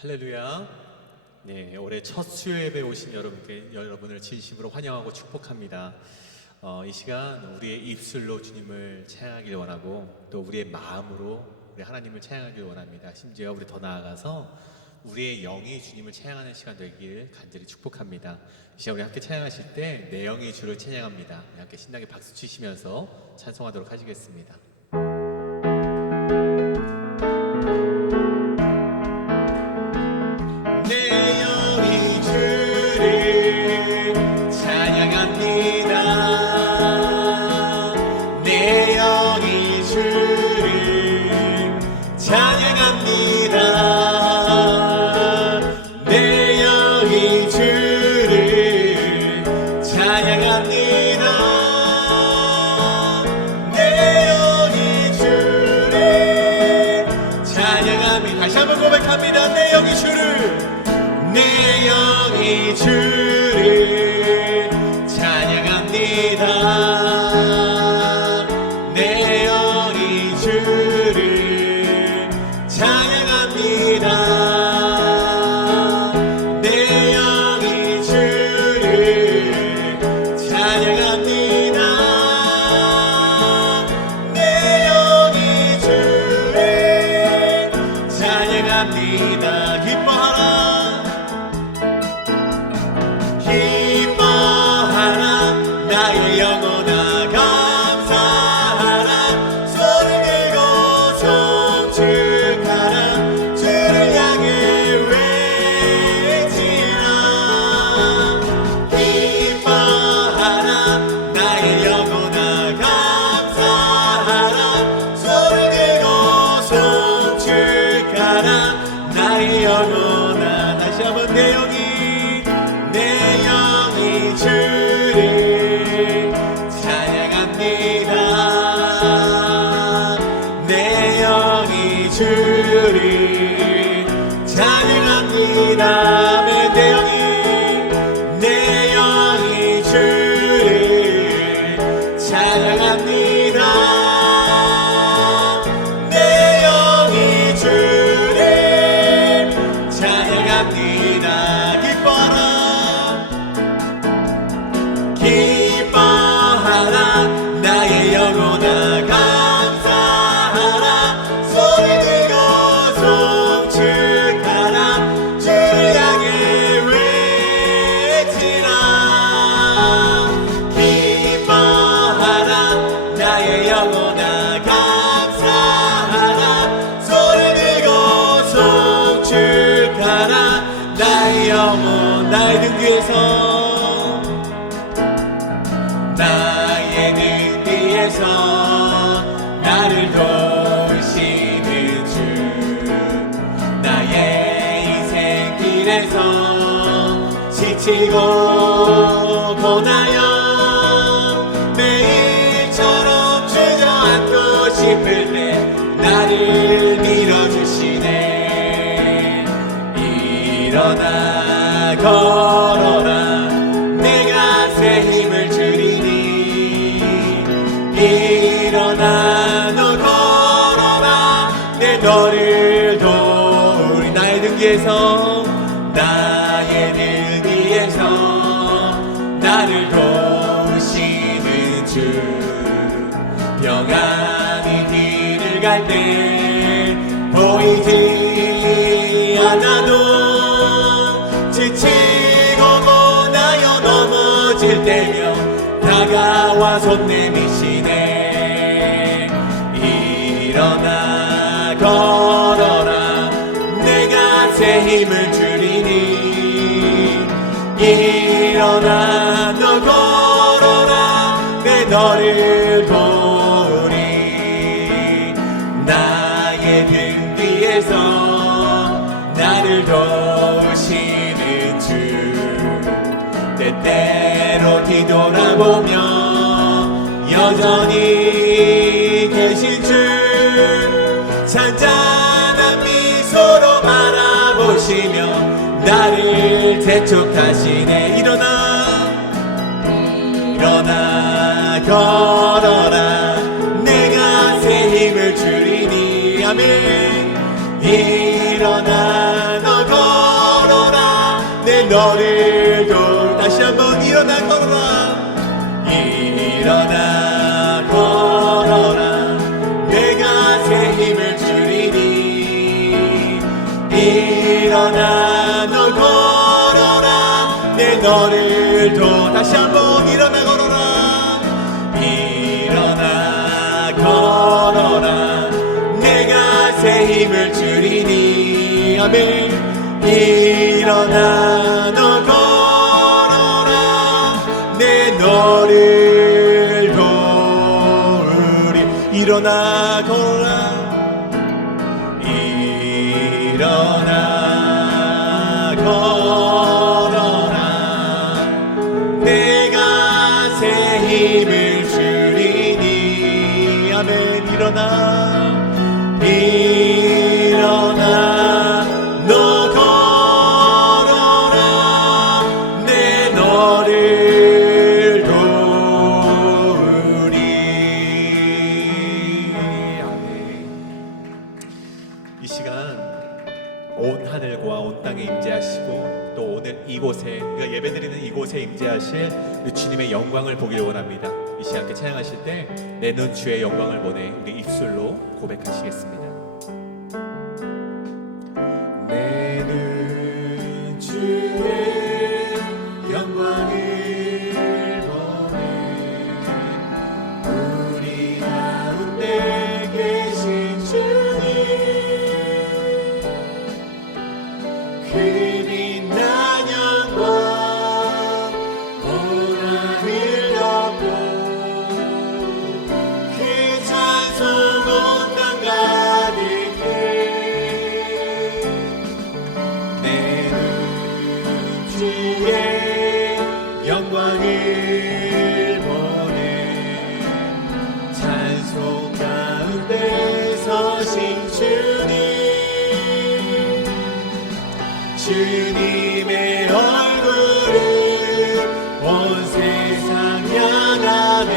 할렐루야. 네, 올해 첫 수요 예배 오신 여러분을 진심으로 환영하고 축복합니다. 이 시간 우리의 입술로 주님을 찬양하길 원하고 또 우리의 마음으로 우리 하나님을 찬양하길 원합니다. 심지어 우리 더 나아가서 우리의 영이 주님을 찬양하는 시간 되길 간절히 축복합니다. 이 시간 우리 함께 찬양하실 때 내 영이 주를 찬양합니다. 함께 신나게 박수 치시면서 찬송하도록 하시겠습니다. 다시 한번 고백합니다. 내 영이 주를 찬양합니다. 내 영이 주를 찬양합니다. 내 영이 주를 찬양합니다. 내 영이 주를 찬양합니다. 기뻐하라 나의 영혼아 감사하라 손을 들고 송축하라 주를 향해 외치라. 기뻐하라 나의 영혼아 감사하라 손을 들고 송축하라 나의 영혼아. 다시 한번 내 영이 주를 찬양합니다. 내 영이 주를 찬양합니다. 내 영이 주를 찬양합니다. 내 영이 주를 찬양합니다. 기뻐하라 나의 영혼아 감사하라 손을 들고 송축하라 주를 향해 외치라. 기뻐하라 나의 영혼아 감사하라 손을 들고 송축하라 나의 영혼. 나의 등 뒤에서 나의 등 뒤에서 나를 도우시는 주 나의 인생 길에서 지치고 고나여 매일처럼 주저앉고 싶을 때 나를 밀어주시네. 일어나 걸어라 내가 새 힘을 주리니. 일어나 너 걸어라 내 너를 도우리. 나의 등 뒤에서 나를 도우시는 주 평안히 길을 갈 때 보이지 않아도 지치고 고나여 넘어질 때면 다가와 손 내미시네. 일어나 걸어라 내가 새 힘을 주리니. 일어나 너 걸어라 내 너를 도우리. 나의 등 뒤에서 나를 도우시는 주 때때로 뒤돌아보며 여전히 계신 줄 잔잔한 미소로 바라보시며 나를 재촉하시네. 일어나 걸어라 내가 새 힘을 주리니. 아멘. 일어나 너 너를도 다시 한번 일어나 걸어라 일어나 걸어라 내가 새 힘을 주리니 일어나 너 걸어라 내 너를도 다시 한번 일어나 걸어라 일어나 걸어라 내가 새 힘을 주리니 아멘 일어나 너 걸어라 내 너를 도우리 일어나 걸어라 일어나 걸어라 내가 새 힘을 주리니 아멘 일어나 일어나 너 걸어라 내 너를 도우리 아멘. 이 시간 온 하늘과 온 땅에 임재하시고 또 오늘 이곳에 우리가 예배드리는 이곳에 임재하실 우리 주님의 영광을 보길 원합니다. 이 시간 함께 찬양하실 때 내 눈 주의 영광을 보내 우리 입술로 고백하시겠습니다. 내 눈 주의 영광을 보내 우리 가운데 계신 주님 그 빛난 영광 온 하늘 덮고 그 찬송 온 땅 가득해 내 눈 주의 영광을 보내 찬송 가운데 서신 주님 주님의 얼굴을 온 세상 향하네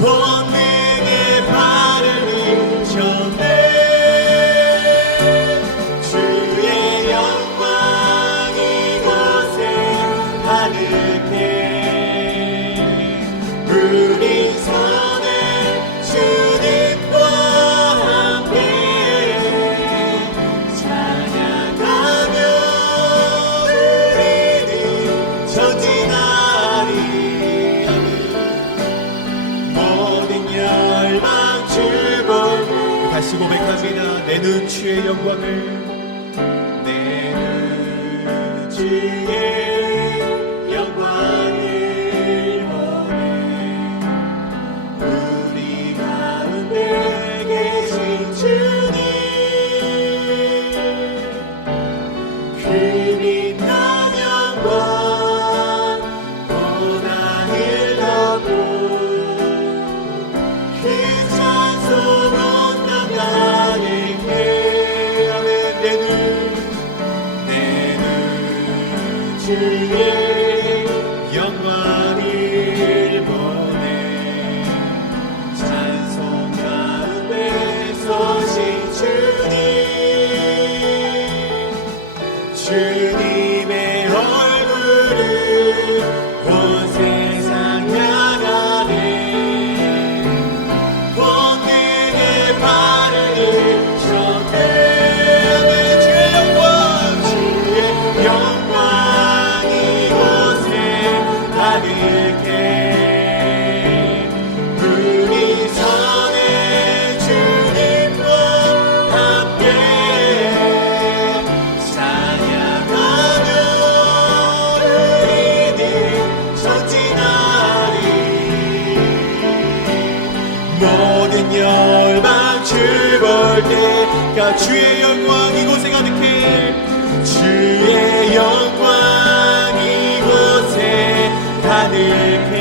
권능의 발을 이쳤네 주의 영광 이곳에 가득해 우리 손에 주님과 함께 찬양하며 우리는 전진하리 모든 열망 주볼 다시 고백합니다 내 눈 주의 영광을 내 눈 주의 영광을 보내 우리 가운데 계신 주님 그 빛난 영광 온 하늘 덮고 그 찬송 온 땅 가득해 아멘 내 눈 주의 영광을 보내 찬송 가운데 서신 주님 주님의 얼굴을 온 세상 향하네 권능의 발을 이쳤네 주의 영광 이곳에 가득해 우리 손에 주님과 함께 찬양하며 우리는 전진하리 모든 열방 주볼 때가 주의 영광 이곳에 가득해 주의 영광 이곳에 가득해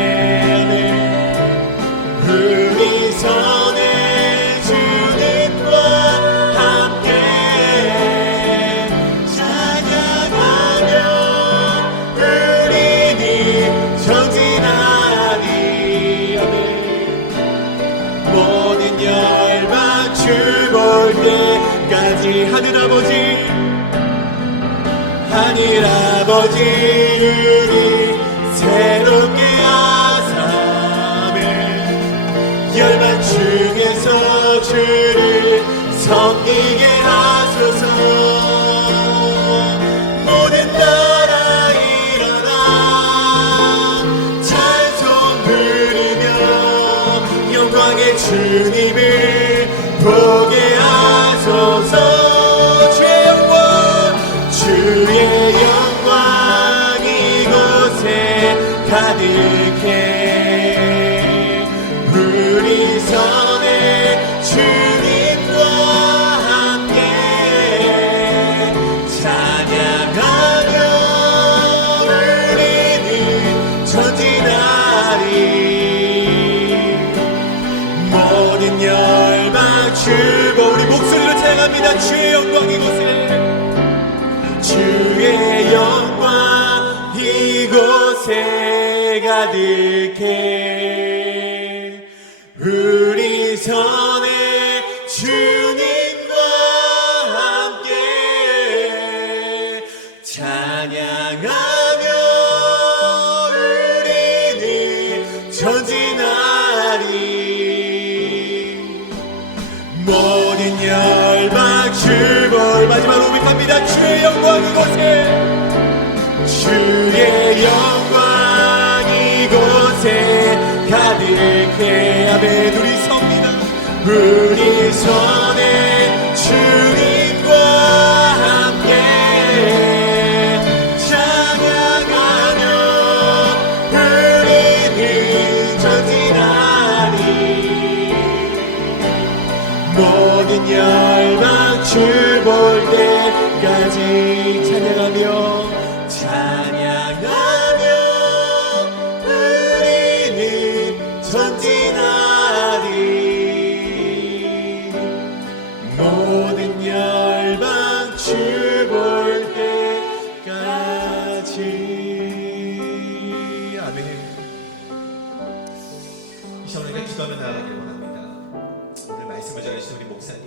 우리 손에 주님과 함께 찬양하며 우리는 전진하리 아멘 모든 열방 주볼 때까지 하늘 아버지 하늘 하나님 아버지를 새롭게 하사매 열방 중에서 주를 섬기게 하소서. 모든 나라 일어나 찬송 부르며 영광의 주님을 보게 하소서. 주의 영광 이곳에 가득해 우리 선에 주님과 함께 찬양하며 우리는 전진하리. 모든 열방 주보 우리 목소리로 찬양합니다. 주의 영광 이곳에 주의 영광 이곳에 가득해 우리 선에 주님과 함께 찬양하며 우리는 전진하리. 모든 열방 주볼 마지막으로 고백합니다. 주의 영광 이곳에 주의 영광 이곳에 가득해. 아멘. 우리 섭니다. 우리 선에 주님과 함께 찬양하며 우리는 전진하리. 모든 열방 주 볼 때까지 찬양하며 우리는 전진하리. 모든 열방 주 볼 때까지. 아멘. 이 시간에 기도하며 나아가길 원합니다. 오늘 말씀을 전해주신 우리 목사님,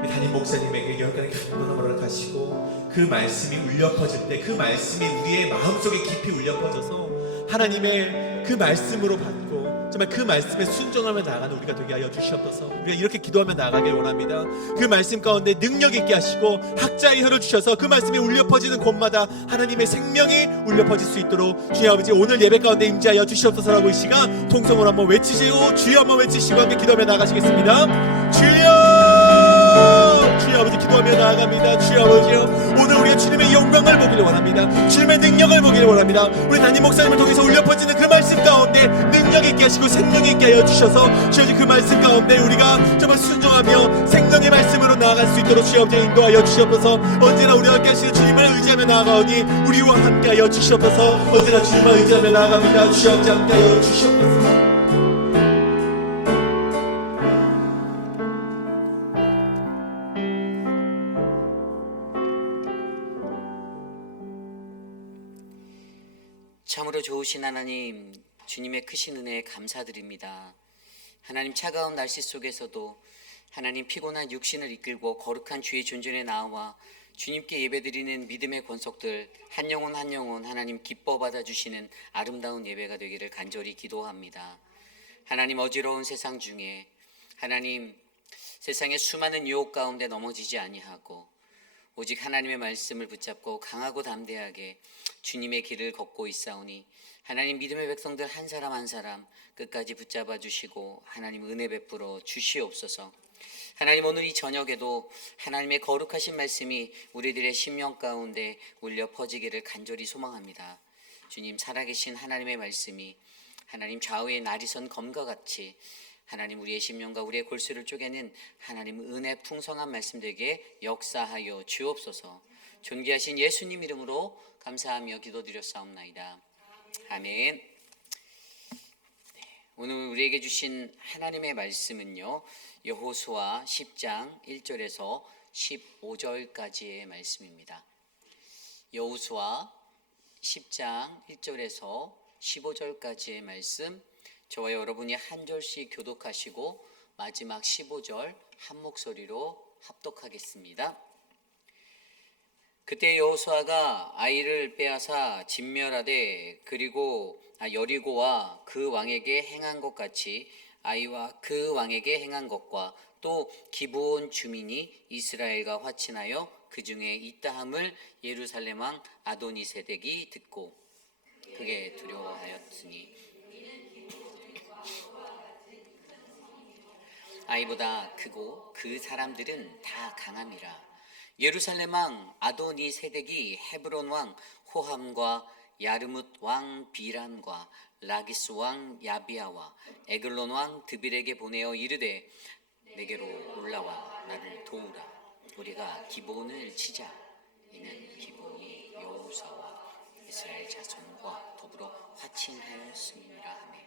우리 담임 목사님에게 열간의 감동을 허락하시고 그 말씀이 울려 퍼질 때 그 말씀이 우리의 마음속에 깊이 울려 퍼져서 하나님의 그 말씀으로 받고 정말 그 말씀에 순종하며 나아가는 우리가 되게 하여 주시옵소서. 우리가 이렇게 기도하며 나아가길 원합니다. 그 말씀 가운데 능력 있게 하시고 학자의 혀를 주셔서 그 말씀이 울려 퍼지는 곳마다 하나님의 생명이 울려 퍼질 수 있도록 주여 아버지 오늘 예배 가운데 임재하여 주시옵소서라고 이 시간 통성으로 한번 외치시고 주여 한번 외치시고 함께 기도하며 나가시겠습니다. 주여 아버지 기도하며 나아갑니다. 주여 아버지요 오늘 우리가 주님의 영광을 보기를 원합니다. 주님의 능력을 보기를 원합니다. 우리 담임 목사님을 통해서 울려 퍼지는 그 말씀 가운데 능력 있게 하시고 생명 있게 하여 주셔서 주여 그 말씀 가운데 우리가 정말 순종하며 생명의 말씀으로 나아갈 수 있도록 주여 아버지 인도하여 주시옵소서. 언제나 우리와 함께 하시는 주님을 의지하며 나아가오니 우리와 함께 하여 주시옵소서. 언제나 주님을 의지하며 나아갑니다. 주여 아버지 함께 하여 주시옵소서. 참으로 좋으신 하나님, 주님의 크신 은혜에 감사드립니다. 하나님 차가운 날씨 속에서도 하나님 피곤한 육신을 이끌고 거룩한 주의 존전에 나와 주님께 예배드리는 믿음의 권속들 한 영혼 한 영혼 하나님 기뻐 받아주시는 아름다운 예배가 되기를 간절히 기도합니다. 하나님 어지러운 세상 중에 하나님 세상의 수많은 유혹 가운데 넘어지지 아니하고 오직 하나님의 말씀을 붙잡고 강하고 담대하게 주님의 길을 걷고 있사오니 하나님 믿음의 백성들 한 사람 한 사람 끝까지 붙잡아 주시고 하나님 은혜 베풀어 주시옵소서. 하나님 오늘 이 저녁에도 하나님의 거룩하신 말씀이 우리들의 심령 가운데 울려 퍼지기를 간절히 소망합니다. 주님 살아계신 하나님의 말씀이 하나님 좌우의 날이 선 검과 같이 하나님 우리의 심령과 우리의 골수를 쪼개는 하나님 은혜 풍성한 말씀 되게 역사하여 주옵소서. 존귀하신 예수님 이름으로 감사하며 기도드렸사옵나이다. 아멘. 오늘 우리에게 주신 하나님의 말씀은요 여호수아 10장 1절에서 15절까지의 말씀입니다. 여호수아 10장 1절에서 15절까지의 말씀 저와 여러분이 한 절씩 교독하시고 마지막 15절 한 목소리로 합독하겠습니다. 그때 여호수아가 아이를 빼앗아 진멸하되 그리고 여리고와 그 왕에게 행한 것 같이 아이와 그 왕에게 행한 것과 또 기브온 주민이 이스라엘과 화친하여 그 중에 있다함을 예루살렘 왕 아도니세덱이 듣고 크게 두려워하였으니 아이보다 크고 그 사람들은 다 강함이라. 예루살렘 왕 아도니세덱이 헤브론 왕 호함과 야르뭇 왕 비람과 라기스 왕 야비아와 에글론 왕 드빌에게 보내어 이르되 내게로 올라와 나를 도우라. 우리가 기브온을 치자. 이는 기브온이 여호수아와 이스라엘 자손과 더불어 화친하였음이라 하며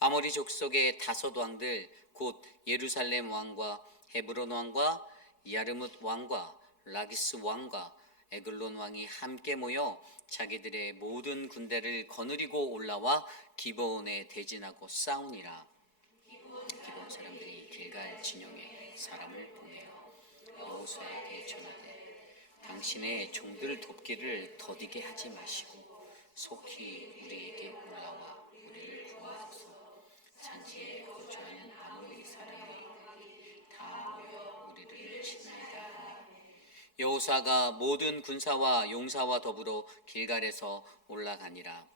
아모리 족속의 다섯 왕들 곧 예루살렘 왕과 헤브론 왕과 야르뭇 왕과 라기스 왕과 에글론 왕이 함께 모여 자기들의 모든 군대를 거느리고 올라와 기브온에 대진하고 싸우니라. 기브온 사람들이 길갈 진영에 사람을 보내어 여호수아에게 전하되 당신의 종들 돕기를 더디게 하지 마시고 속히 우리에게 올라와 우리를 구하소서. 산지에 거주하는 아모리 사람이 다 모여 우리를 치나이다 하니 여호수아가 모든 군사와 용사와 더불어 길갈에서 올라가니라.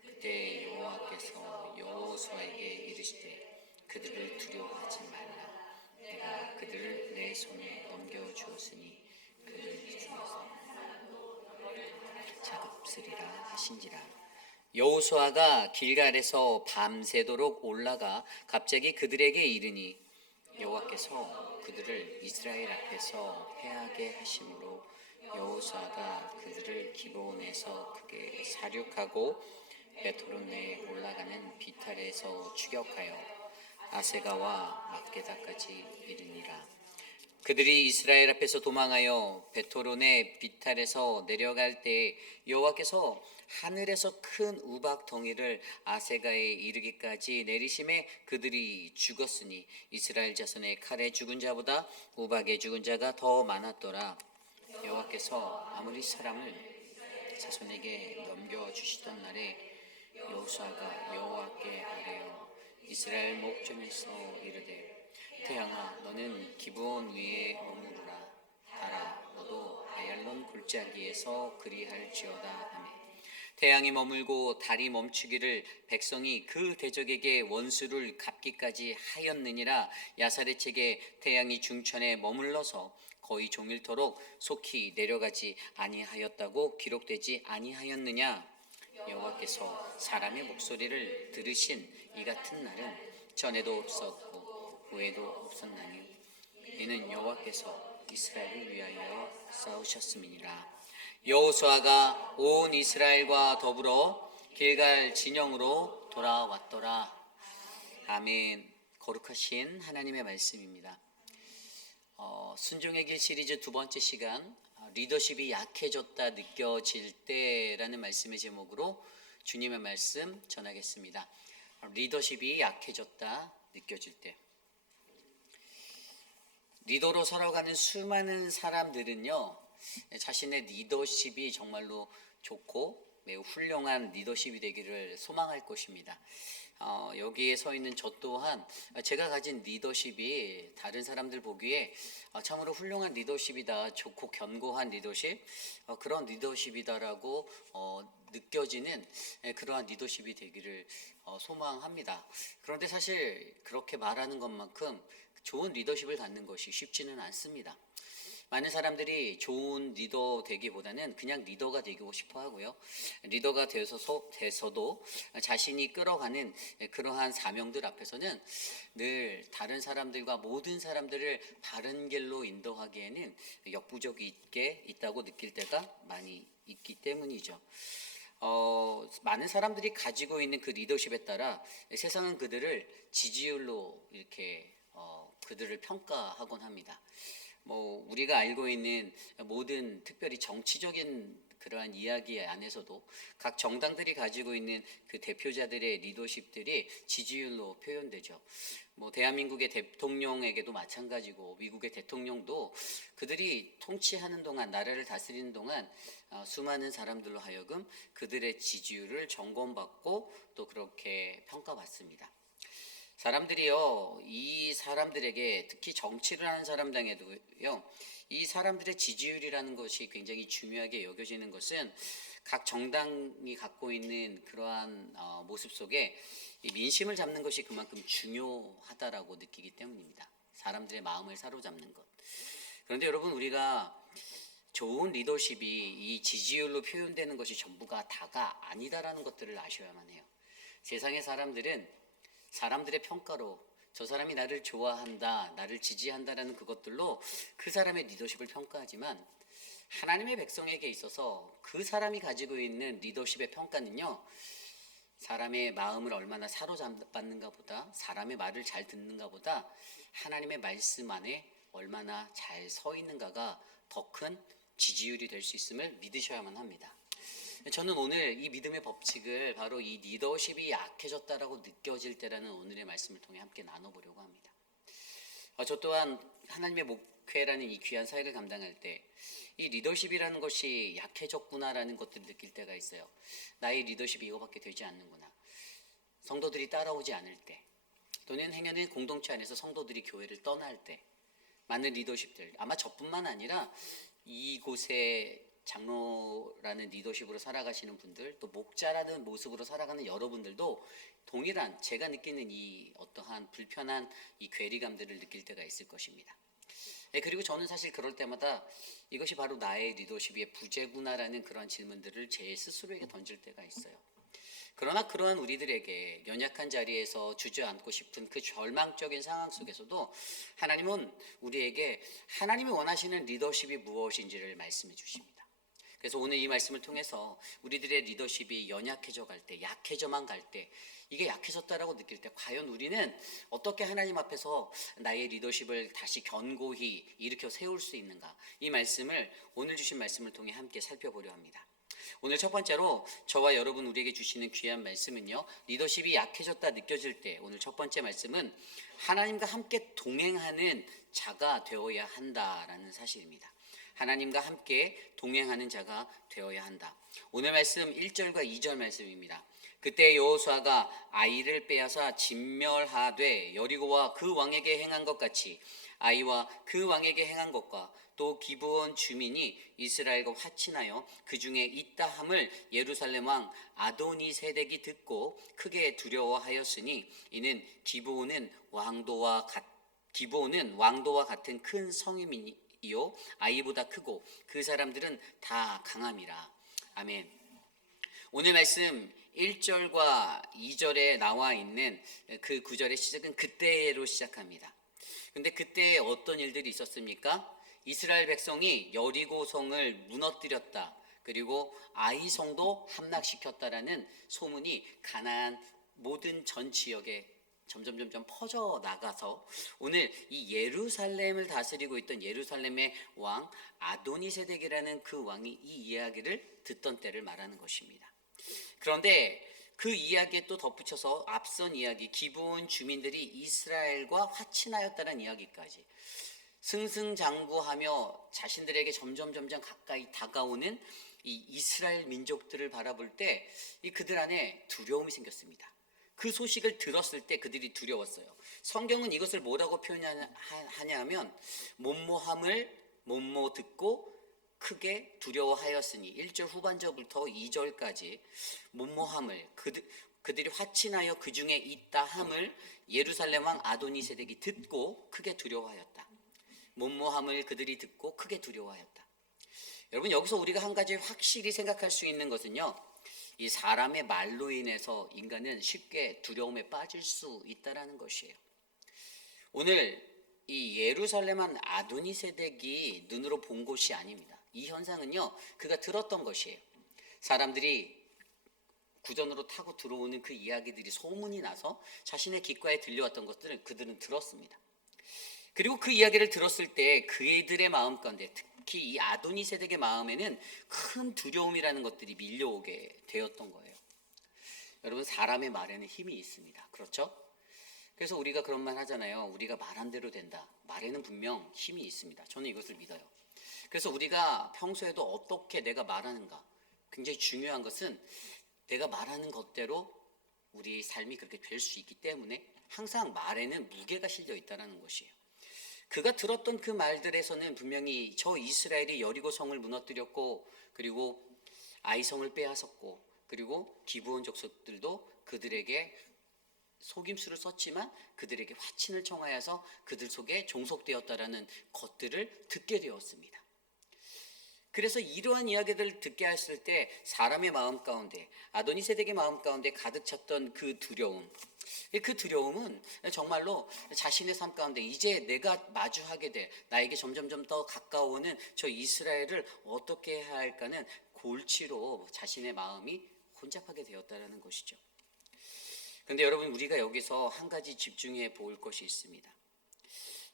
그때 여호와께서 여호수아에게 이르시되 그들을 두려워하지 말라. 내가 그들을 내 손에 넘겨주었으니 그들 중에서 자급쓰리라 하신지라. 여호수아가 길갈에서 밤새도록 올라가 갑자기 그들에게 이르니 여호와께서 그들을 이스라엘 앞에서 패하게 하심으로 여호수아가 그들을 기브온에서 크게 사륙하고 베토론에 올라가는 비탈에서 추격하여 아세가와 막게다까지 이르니라. 그들이 이스라엘 앞에서 도망하여 베토론의 비탈에서 내려갈 때 여호와께서 하늘에서 큰 우박 덩이를 아세가에 이르기까지 내리심에 그들이 죽었으니 이스라엘 자손의 칼에 죽은 자보다 우박에 죽은 자가 더 많았더라. 여호와께서 아무리 사람을 자손에게 넘겨주시던 날에 여호수아가 여호와께 아뢰어 이스라엘 목전에서 이르되 태양아 너는 기브온 위에 머무르라. 달아 너도 아얄론 골짜기에서 그리할지어다 하매 태양이 머물고 달이 멈추기를 백성이 그 대적에게 원수를 갚기까지 하였느니라. 야사렛에게 태양이 중천에 머물러서 거의 종일토록 속히 내려가지 아니하였다고 기록되지 아니하였느냐. 여호와께서 사람의 목소리를 들으신 이 같은 날은 전에도 없었고 후에도 없었나니 이는 여호와께서 이스라엘을 위하여 싸우셨음이니라. 여호수아가 온 이스라엘과 더불어 길갈 진영으로 돌아왔더라. 아멘. 거룩하신 하나님의 말씀입니다. 순종의 길 시리즈 두 번째 시간 리더십이 약해졌다 느껴질 때라는 말씀의 제목으로 주님의 말씀 전하겠습니다. 리더십이 약해졌다 느껴질 때. 리더로 살아가는 수많은 사람들은요, 자신의 리더십이 정말로 좋고 매우 훌륭한 리더십이 되기를 소망할 것입니다. 여기에 서 있는 저 또한 제가 가진 리더십이 다른 사람들 보기에 참으로 훌륭한 리더십이다, 좋고 견고한 리더십, 그런 리더십이다라고 느껴지는 그러한 리더십이 되기를 소망합니다. 그런데 사실 그렇게 말하는 것만큼 좋은 리더십을 갖는 것이 쉽지는 않습니다. 많은 사람들이 좋은 리더 되기보다는 그냥 리더가 되고 싶어 하고요. 리더가 돼서도 자신이 끌어가는 그러한 사명들 앞에서는 늘 다른 사람들과 모든 사람들을 바른 길로 인도하기에는 역부족이 있다고 느낄 때가 많이 있기 때문이죠. 많은 사람들이 가지고 있는 그 리더십에 따라 세상은 그들을 지지율로 이렇게 그들을 평가하곤 합니다. 우리가 알고 있는 모든 특별히 정치적인 그러한 이야기 안에서도 각 정당들이 가지고 있는 그 대표자들의 리더십들이 지지율로 표현되죠. 뭐 대한민국의 대통령에게도 마찬가지고 미국의 대통령도 그들이 통치하는 동안 나라를 다스리는 동안 수많은 사람들로 하여금 그들의 지지율을 점검받고 또 그렇게 평가받습니다. 사람들이요, 이 사람들에게 특히 정치를 하는 사람당에도요, 이 사람들의 지지율이라는 것이 굉장히 중요하게 여겨지는 것은 각 정당이 갖고 있는 그러한 모습 속에 이 민심을 잡는 것이 그만큼 중요하다라고 느끼기 때문입니다. 사람들의 마음을 사로잡는 것. 그런데 여러분, 우리가 좋은 리더십이 이 지지율로 표현되는 것이 전부가 다가 아니다라는 것들을 아셔야만 해요. 세상의 사람들은 사람들의 평가로 저 사람이 나를 좋아한다, 나를 지지한다라는 그것들로 그 사람의 리더십을 평가하지만 하나님의 백성에게 있어서 그 사람이 가지고 있는 리더십의 평가는요, 사람의 마음을 얼마나 사로잡았는가 보다, 사람의 말을 잘 듣는가 보다 하나님의 말씀 안에 얼마나 잘 서 있는가가 더 큰 지지율이 될 수 있음을 믿으셔야만 합니다. 저는 오늘 이 믿음의 법칙을 바로 이 리더십이 약해졌다라고 느껴질 때라는 오늘의 말씀을 통해 함께 나눠보려고 합니다. 저 또한 하나님의 목회라는 이 귀한 사역을 감당할 때 이 리더십이라는 것이 약해졌구나라는 것들을 느낄 때가 있어요. 나의 리더십이 이거밖에 되지 않는구나. 성도들이 따라오지 않을 때, 또는 행여는 공동체 안에서 성도들이 교회를 떠날 때 많은 리더십들, 아마 저뿐만 아니라 이곳에 장로라는 리더십으로 살아가시는 분들, 또 목자라는 모습으로 살아가는 여러분들도 동일한 제가 느끼는 이 어떠한 불편한 이 괴리감들을 느낄 때가 있을 것입니다. 그리고 저는 사실 그럴 때마다 이것이 바로 나의 리더십의 부재구나라는 그런 질문들을 제 스스로에게 던질 때가 있어요. 그러나 그러한 우리들에게 연약한 자리에서 주저앉고 싶은 그 절망적인 상황 속에서도 하나님은 우리에게 하나님이 원하시는 리더십이 무엇인지를 말씀해 주십니다. 그래서 오늘 이 말씀을 통해서 우리들의 리더십이 연약해져 갈 때, 약해져만 갈 때, 이게 약해졌다라고 느낄 때 과연 우리는 어떻게 하나님 앞에서 나의 리더십을 다시 견고히 일으켜 세울 수 있는가, 이 말씀을 오늘 주신 말씀을 통해 함께 살펴보려 합니다. 오늘 첫 번째로 저와 여러분 우리에게 주시는 귀한 말씀은요, 리더십이 약해졌다 느껴질 때 오늘 첫 번째 말씀은 하나님과 함께 동행하는 자가 되어야 한다라는 사실입니다. 하나님과 함께 동행하는 자가 되어야 한다. 오늘 말씀 1절과 2절 말씀입니다. 그때 여호수아가 아이를 빼앗아 진멸하되 여리고와 그 왕에게 행한 것 같이 아이와 그 왕에게 행한 것과 또 기브온 주민이 이스라엘과 화친하여 그 중에 있다 함을 예루살렘 왕 아도니세덱이 듣고 크게 두려워하였으니 이는 기브온은 왕도와 같은 큰 성임이요 아이보다 크고 그 사람들은 다 강함이라. 아멘. 오늘 말씀 1절과 2절에 나와 있는 그 구절의 시작은 그때로 시작합니다. 근데 그때 어떤 일들이 있었습니까? 이스라엘 백성이 여리고성을 무너뜨렸다. 그리고 아이성도 함락시켰다라는 소문이 가나안 모든 전 지역에 점점 퍼져 나가서 오늘 이 예루살렘을 다스리고 있던 예루살렘의 왕 아도니세덱이라는 그 왕이 이 이야기를 듣던 때를 말하는 것입니다. 그런데 그 이야기에 또 덧붙여서 앞선 이야기 기브온 주민들이 이스라엘과 화친하였다는 이야기까지 승승장구하며 자신들에게 점점 가까이 다가오는 이 이스라엘 민족들을 바라볼 때 이 그들 안에 두려움이 생겼습니다. 그 소식을 들었을 때 그들이 두려웠어요. 성경은 이것을 뭐라고 표현하냐면 못모 듣고 크게 두려워하였으니 1절 후반절부터 2절까지 못모함을 그들이 화친하여 그 중에 있다 함을 예루살렘 왕 아도니세덱이 듣고 크게 두려워하였다. 못모함을 그들이 듣고 크게 두려워하였다. 여러분, 여기서 우리가 한 가지 확실히 생각할 수 있는 것은요, 이 사람의 말로 인해서 인간은 쉽게 두려움에 빠질 수 있다라는 것이에요. 오늘 이 예루살렘 한 아도니세덱이 눈으로 본 것이 아닙니다. 이 현상은요, 그가 들었던 것이에요. 사람들이 구전으로 타고 들어오는 그 이야기들이 소문이 나서 자신의 귓가에 들려왔던 것들을 그들은 들었습니다. 그리고 그 이야기를 들었을 때 그들의 마음 가운데, 특히 이 아도니세덱의 마음에는 큰 두려움이라는 것들이 밀려오게 되었던 거예요. 여러분, 사람의 말에는 힘이 있습니다. 그렇죠? 그래서 우리가 그런 말 하잖아요. 우리가 말한 대로 된다. 말에는 분명 힘이 있습니다. 저는 이것을 믿어요. 그래서 우리가 평소에도 어떻게 내가 말하는가, 굉장히 중요한 것은 내가 말하는 것대로 우리의 삶이 그렇게 될 수 있기 때문에 항상 말에는 무게가 실려 있다는 것이에요. 그가 들었던 그 말들에서는 분명히 저 이스라엘이 여리고성을 무너뜨렸고, 그리고 아이성을 빼앗았고, 그리고 기브온 족속들도 그들에게 속임수를 썼지만 그들에게 화친을 청하여서 그들 속에 종속되었다라는 것들을 듣게 되었습니다. 그래서 이러한 이야기들을 듣게 했을 때 사람의 마음 가운데, 아도니세덱의 마음 가운데 가득 찼던 그 두려움, 그 두려움은 정말로 자신의 삶 가운데 이제 내가 마주하게 될, 나에게 점점점 더 가까워오는 저 이스라엘을 어떻게 해야 할까는 골치로 자신의 마음이 혼잡하게 되었다는 것이죠. 그런데 여러분, 우리가 여기서 한 가지 집중해 볼 것이 있습니다.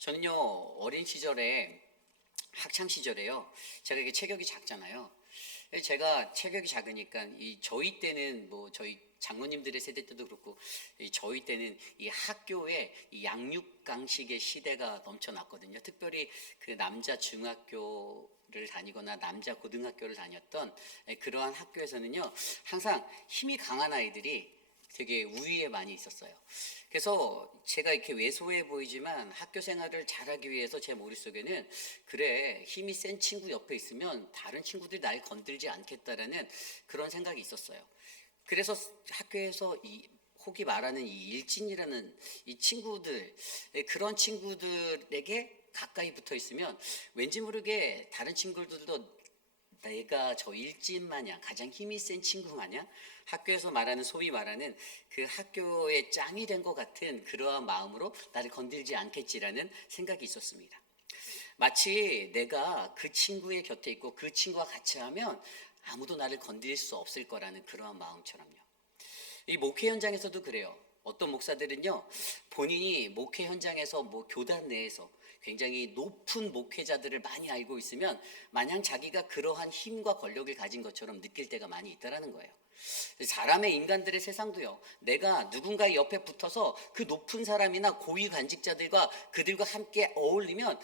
저는요, 어린 시절에, 학창 시절에요, 제가 이게 체격이 작잖아요. 제가 체격이 작으니까 저희 때는 뭐 저희 장로님들의 세대 때도 그렇고 저희 때는 이 학교에 이 양육강식의 시대가 넘쳐났거든요. 특별히 그 남자 중학교를 다니거나 남자 고등학교를 다녔던 그러한 학교에서는요, 항상 힘이 강한 아이들이 되게 우위에 많이 있었어요. 그래서 제가 이렇게 왜소해 보이지만 학교 생활을 잘하기 위해서 제 머릿속에는, 그래, 힘이 센 친구 옆에 있으면 다른 친구들이 날 건들지 않겠다라는 그런 생각이 있었어요. 그래서 학교에서 혹이 말하는 이 일진이라는 이 친구들, 그런 친구들에게 가까이 붙어 있으면 왠지 모르게 다른 친구들도 내가 저 일진 마냥, 가장 힘이 센 친구 마냥 학교에서 말하는, 소위 말하는 그 학교의 짱이 된 것 같은 그러한 마음으로 나를 건들지 않겠지라는 생각이 있었습니다. 마치 내가 그 친구의 곁에 있고 그 친구와 같이 하면 아무도 나를 건드릴 수 없을 거라는 그러한 마음처럼요. 이 목회 현장에서도 그래요. 어떤 목사들은요, 본인이 목회 현장에서 뭐 교단 내에서 굉장히 높은 목회자들을 많이 알고 있으면 마냥 자기가 그러한 힘과 권력을 가진 것처럼 느낄 때가 많이 있다라는 거예요. 사람의, 인간들의 세상도요, 내가 누군가의 옆에 붙어서 그 높은 사람이나 고위 관직자들과 그들과 함께 어울리면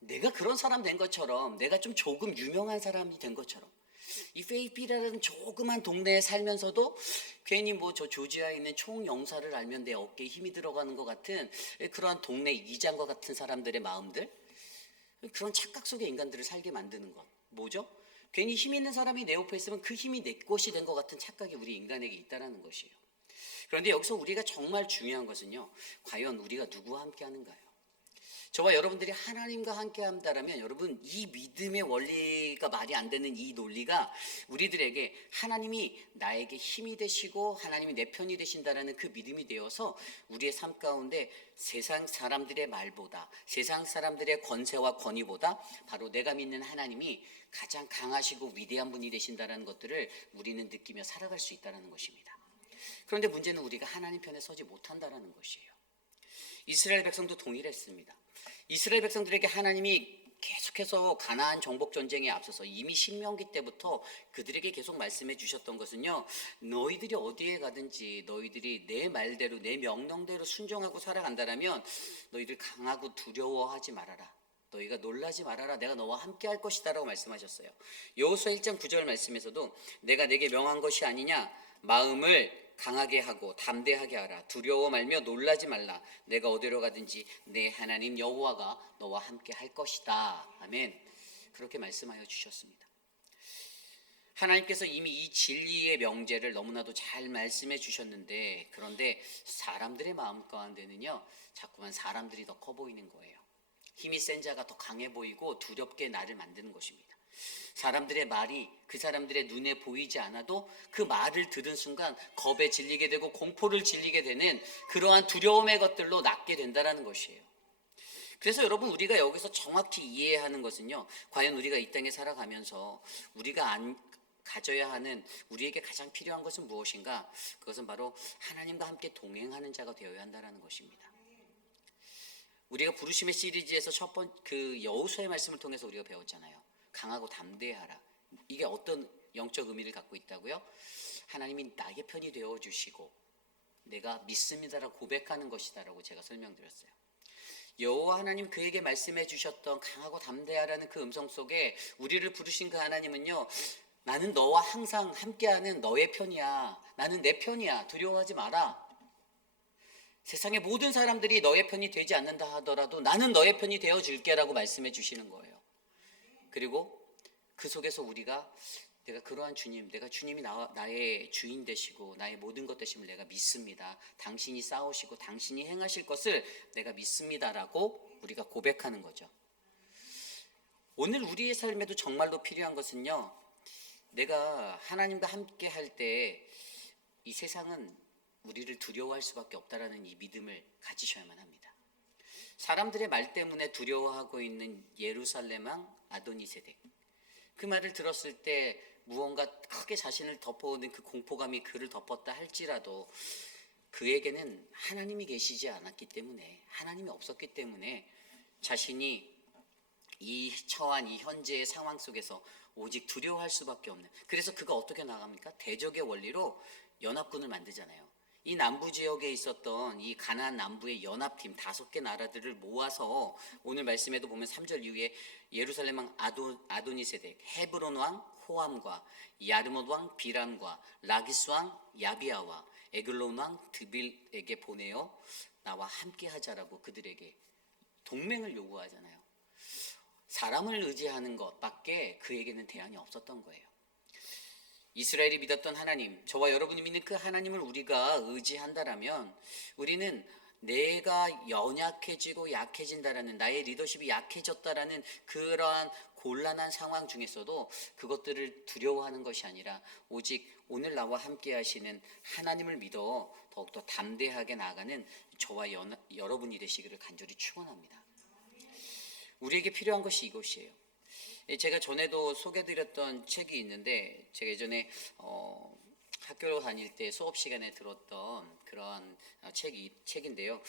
내가 그런 사람 된 것처럼, 내가 좀 조금 유명한 사람이 된 것처럼, 이 페이피라는 조그만 동네에 살면서도 괜히 뭐 저 조지아에 있는 총영사를 알면 내 어깨에 힘이 들어가는 것 같은 그러한 동네 이장과 같은 사람들의 마음들, 그런 착각 속에 인간들을 살게 만드는 것, 뭐죠? 괜히 힘 있는 사람이 내 옆에 있으면 그 힘이 내 것이 된 것 같은 착각이 우리 인간에게 있다는 것이에요. 그런데 여기서 우리가 정말 중요한 것은요, 과연 우리가 누구와 함께 하는가요? 저와 여러분들이 하나님과 함께 한다면, 여러분, 이 믿음의 원리가 말이 안 되는 이 논리가 우리들에게 하나님이 나에게 힘이 되시고 하나님이 내 편이 되신다라는 그 믿음이 되어서 우리의 삶 가운데 세상 사람들의 말보다, 세상 사람들의 권세와 권위보다 바로 내가 믿는 하나님이 가장 강하시고 위대한 분이 되신다라는 것들을 우리는 느끼며 살아갈 수 있다는 것입니다. 그런데 문제는 우리가 하나님 편에 서지 못한다는 것이에요. 이스라엘 백성도 동일했습니다. 이스라엘 백성들에게 하나님이 계속해서 가나안 정복 전쟁에 앞서서 이미 신명기 때부터 그들에게 계속 말씀해 주셨던 것은요, 너희들이 어디에 가든지 너희들이 내 말대로, 내 명령대로 순종하고 살아간다면 너희들 강하고 두려워하지 말아라, 너희가 놀라지 말아라, 내가 너와 함께 할 것이다 라고 말씀하셨어요. 여호수아 1장 9절 말씀에서도 내가 내게 명한 것이 아니냐, 마음을 강하게 하고 담대하게 하라, 두려워 말며 놀라지 말라, 내가 어디로 가든지 내 하나님 여호와가 너와 함께 할 것이다. 아멘. 그렇게 말씀하여 주셨습니다. 하나님께서 이미 이 진리의 명제를 너무나도 잘 말씀해 주셨는데, 그런데 사람들의 마음 가운데는요, 자꾸만 사람들이 더 커 보이는 거예요. 힘이 센 자가 더 강해 보이고 두렵게 나를 만드는 것입니다. 사람들의 말이 그 사람들의 눈에 보이지 않아도 그 말을 들은 순간 겁에 질리게 되고 공포를 질리게 되는 그러한 두려움의 것들로 낫게 된다는 것이에요. 그래서 여러분, 우리가 여기서 정확히 이해하는 것은요, 과연 우리가 이 땅에 살아가면서 우리가 가져야 하는, 우리에게 가장 필요한 것은 무엇인가? 그것은 바로 하나님과 함께 동행하는 자가 되어야 한다는 것입니다. 우리가 부르심의 시리즈에서 첫 번째 그 여호수아의 말씀을 통해서 우리가 배웠잖아요. 강하고 담대하라. 이게 어떤 영적 의미를 갖고 있다고요? 하나님이 나의 편이 되어주시고 내가 믿습니다라고 고백하는 것이다라고 제가 설명드렸어요. 여호와 하나님 그에게 말씀해 주셨던 강하고 담대하라는 그 음성 속에 우리를 부르신 그 하나님은요, 나는 너와 항상 함께하는 너의 편이야. 나는 내 편이야. 두려워하지 마라. 세상의 모든 사람들이 너의 편이 되지 않는다 하더라도 나는 너의 편이 되어줄게라고 말씀해 주시는 거예요. 그리고 그 속에서 우리가 내가 그러한 주님, 내가 주님이 나의 주인 되시고 나의 모든 것 되심을 내가 믿습니다. 당신이 싸우시고 당신이 행하실 것을 내가 믿습니다라고 우리가 고백하는 거죠. 오늘 우리의 삶에도 정말로 필요한 것은요, 내가 하나님과 함께 할 때 이 세상은 우리를 두려워할 수밖에 없다라는 이 믿음을 가지셔야만 합니다. 사람들의 말 때문에 두려워하고 있는 예루살렘 왕 아도니세덱, 그 말을 들었을 때 무언가 크게 자신을 덮어오는 그 공포감이 그를 덮었다 할지라도 그에게는 하나님이 계시지 않았기 때문에, 하나님이 없었기 때문에 자신이 이 처한 이 현재의 상황 속에서 오직 두려워할 수밖에 없는, 그래서 그가 어떻게 나갑니까? 대적의 원리로 연합군을 만들잖아요. 이 남부 지역에 있었던 이 가나안 남부의 연합팀 5개 나라들을 모아서 오늘 말씀에도 보면 3절 이후에 예루살렘 왕 아도니세덱, 헤브론 왕 호암과 야르못 왕 비람과 라기스 왕 야비아와 에글론 왕 드빌에게 보내어 나와 함께 하자라고 그들에게 동맹을 요구하잖아요. 사람을 의지하는 것밖에 그에게는 대안이 없었던 거예요. 이스라엘이 믿었던 하나님, 저와 여러분이 믿는 그 하나님을 우리가 의지한다라면 우리는 내가 연약해지고 약해진다라는, 나의 리더십이 약해졌다라는 그러한 곤란한 상황 중에서도 그것들을 두려워하는 것이 아니라 오직 오늘 나와 함께 하시는 하나님을 믿어 더욱더 담대하게 나아가는 저와 여러분이 되시기를 간절히 축원합니다. 우리에게 필요한 것이 이것이에요. 제가 전에도 소개드렸던 책이 있는데, 제가 예전에 학교 다닐 때 수업 시간에 들었던 그런 책인데요.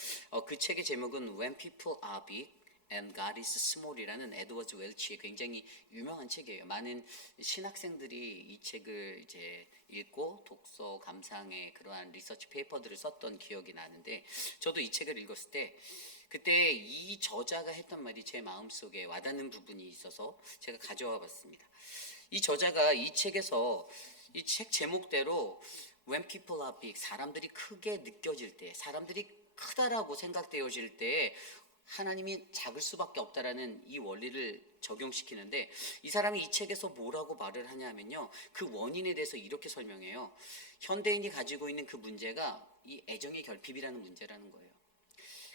그 책의 제목은 When People Are Big and God is Small이라는 에드워드 웰치의 굉장히 유명한 책이에요. 많은 신학생들이 이 책을 이제 읽고 독서 감상의 그러한 리서치 페이퍼들을 썼던 기억이 나는데, 저도 이 책을 읽었을 때 그때 이 저자가 했던 말이 제 마음속에 와닿는 부분이 있어서 제가 가져와 봤습니다. 이 저자가 이 책에서 이 책 제목대로 When people are big, 사람들이 크게 느껴질 때, 사람들이 크다라고 생각되어질 때 하나님이 작을 수밖에 없다라는 이 원리를 적용시키는데, 이 사람이 이 책에서 뭐라고 말을 하냐면요, 그 원인에 대해서 이렇게 설명해요. 현대인이 가지고 있는 그 문제가 이 애정의 결핍이라는 문제라는 거예요.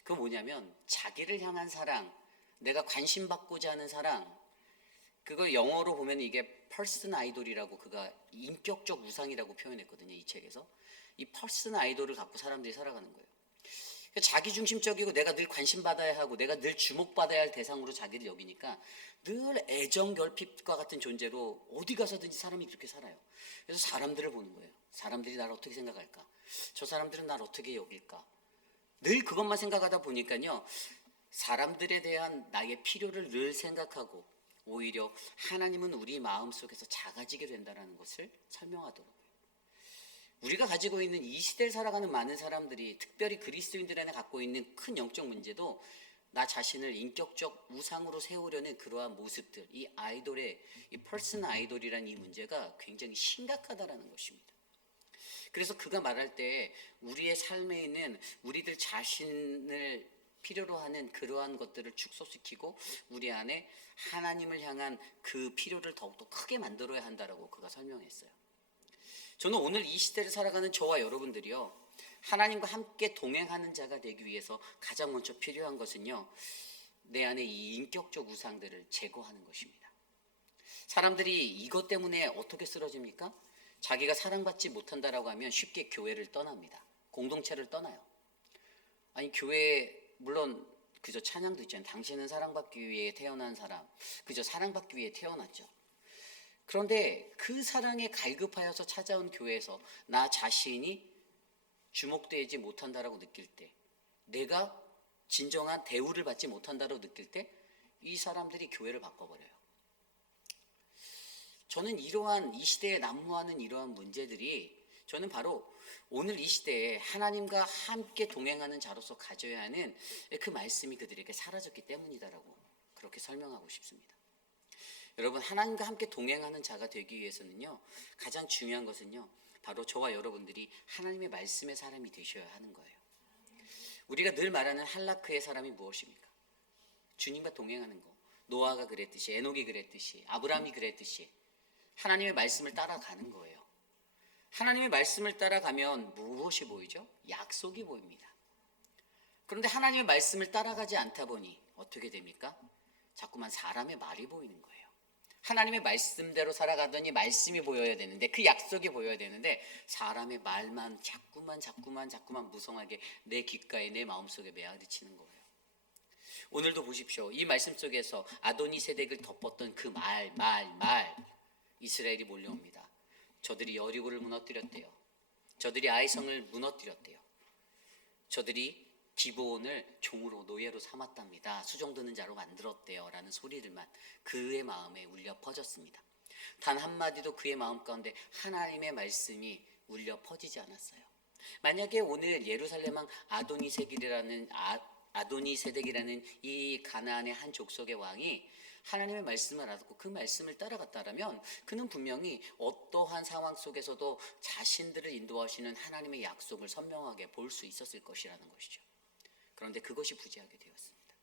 그 뭐냐면 자기를 향한 사랑, 내가 관심받고자 하는 사랑, 그걸 영어로 보면 이게 퍼슨 아이돌이라고, 그가 인격적 우상이라고 표현했거든요. 이 책에서 이 퍼슨 아이돌을 갖고 사람들이 살아가는 거예요. 자기중심적이고 내가 늘 관심받아야 하고 내가 늘 주목받아야 할 대상으로 자기를 여기니까 늘 애정결핍과 같은 존재로 어디 가서든지 사람이 그렇게 살아요. 그래서 사람들을 보는 거예요. 사람들이 나를 어떻게 생각할까? 저 사람들은 나를 어떻게 여길까? 늘 그것만 생각하다 보니까요, 사람들에 대한 나의 필요를 늘 생각하고 오히려 하나님은 우리 마음속에서 작아지게 된다는 것을 설명하더라고요. 우리가 가지고 있는 이 시대를 살아가는 많은 사람들이, 특별히 그리스도인들 안에 갖고 있는 큰 영적 문제도 나 자신을 인격적 우상으로 세우려는 그러한 모습들, 이 아이돌의, 이 퍼슨 아이돌이라는 이 문제가 굉장히 심각하다라는 것입니다. 그래서 그가 말할 때 우리의 삶에 있는 우리들 자신을 필요로 하는 그러한 것들을 축소시키고 우리 안에 하나님을 향한 그 필요를 더욱더 크게 만들어야 한다라고 그가 설명했어요. 저는 오늘 이 시대를 살아가는 저와 여러분들이요, 하나님과 함께 동행하는 자가 되기 위해서 가장 먼저 필요한 것은요, 내 안에 이 인격적 우상들을 제거하는 것입니다. 사람들이 이것 때문에 어떻게 쓰러집니까? 자기가 사랑받지 못한다라고 하면 쉽게 교회를 떠납니다. 공동체를 떠나요. 아니, 교회 물론 그저 찬양도 있잖아요. 당신은 사랑받기 위해 태어난 사람, 그저 사랑받기 위해 태어났죠. 그런데 그 사랑에 갈급하여서 찾아온 교회에서 나 자신이 주목되지 못한다라고 느낄 때, 내가 진정한 대우를 받지 못한다라고 느낄 때 이 사람들이 교회를 바꿔버려요. 저는 이러한 이 시대에 난무하는 이러한 문제들이 저는 바로 오늘 이 시대에 하나님과 함께 동행하는 자로서 가져야 하는 그 말씀이 그들에게 사라졌기 때문이다라고 그렇게 설명하고 싶습니다. 여러분, 하나님과 함께 동행하는 자가 되기 위해서는요, 가장 중요한 것은요, 바로 저와 여러분들이 하나님의 말씀의 사람이 되셔야 하는 거예요. 우리가 늘 말하는 할라크의 사람이 무엇입니까? 주님과 동행하는 거. 노아가 그랬듯이, 에녹이 그랬듯이, 아브라함이 그랬듯이 하나님의 말씀을 따라가는 거예요. 하나님의 말씀을 따라가면 무엇이 보이죠? 약속이 보입니다. 그런데 하나님의 말씀을 따라가지 않다 보니 어떻게 됩니까? 자꾸만 사람의 말이 보이는 거예요. 하나님의 말씀대로 살아가더니 말씀이 보여야 되는데, 그 약속이 보여야 되는데, 사람의 말만 자꾸만 무성하게 내 귓가에, 내 마음속에 메아리치는 거예요. 오늘도 보십시오. 이 말씀 속에서 아도니세덱을 덮었던 그 말, 이스라엘이 몰려옵니다. 저들이 여리고를 무너뜨렸대요. 저들이 아이성을 무너뜨렸대요. 저들이 기브온을 종으로, 노예로 삼았답니다. 수종드는 자로 만들었대요. 라는 소리들만 그의 마음에 울려 퍼졌습니다. 단 한마디도 그의 마음 가운데 하나님의 말씀이 울려 퍼지지 않았어요. 만약에 오늘 예루살렘 왕 아도니세덱이라는 이 가나안의 한 족속의 왕이 하나님의 말씀을 알았고 그 말씀을 따라갔다라면 그는 분명히 어떠한 상황 속에서도 자신들을 인도하시는 하나님의 약속을 선명하게 볼 수 있었을 것이라는 것이죠. 그런데 그것이 부재하게 되었습니다.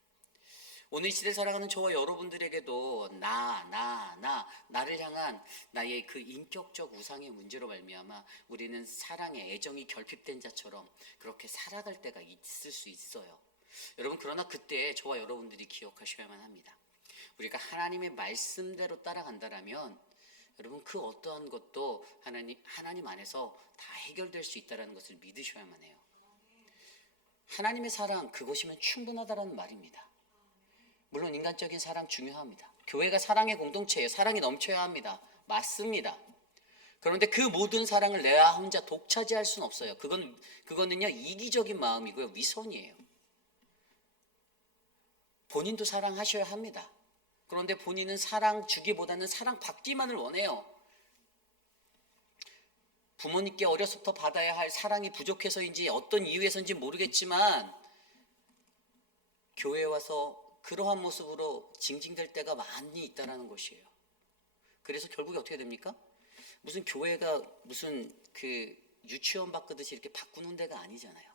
오늘 이 시대를 살아가는 저와 여러분들에게도 나를 향한 나의 그 인격적 우상의 문제로 말미암아 우리는 사랑의 애정이 결핍된 자처럼 그렇게 살아갈 때가 있을 수 있어요. 여러분, 그러나 그때 저와 여러분들이 기억하셔야만 합니다. 우리가 하나님의 말씀대로 따라간다라면 여러분, 그 어떠한 것도 하나님 안에서 다 해결될 수 있다는 것을 믿으셔야만 해요. 하나님의 사랑, 그것이면 충분하다라는 말입니다. 물론 인간적인 사랑 중요합니다. 교회가 사랑의 공동체예요. 사랑이 넘쳐야 합니다. 맞습니다. 그런데 그 모든 사랑을 내가 혼자 독차지할 수는 없어요. 그거는요, 이기적인 마음이고요, 위선이에요. 본인도 사랑하셔야 합니다. 그런데 본인은 사랑 주기보다는 사랑 받기만을 원해요. 부모님께 어려서부터 받아야 할 사랑이 부족해서인지 어떤 이유에서인지 모르겠지만 교회에 와서 그러한 모습으로 징징댈 때가 많이 있다는 것이에요. 그래서 결국에 어떻게 됩니까? 무슨 교회가 무슨 그 유치원 바꾸듯이 이렇게 바꾸는 데가 아니잖아요.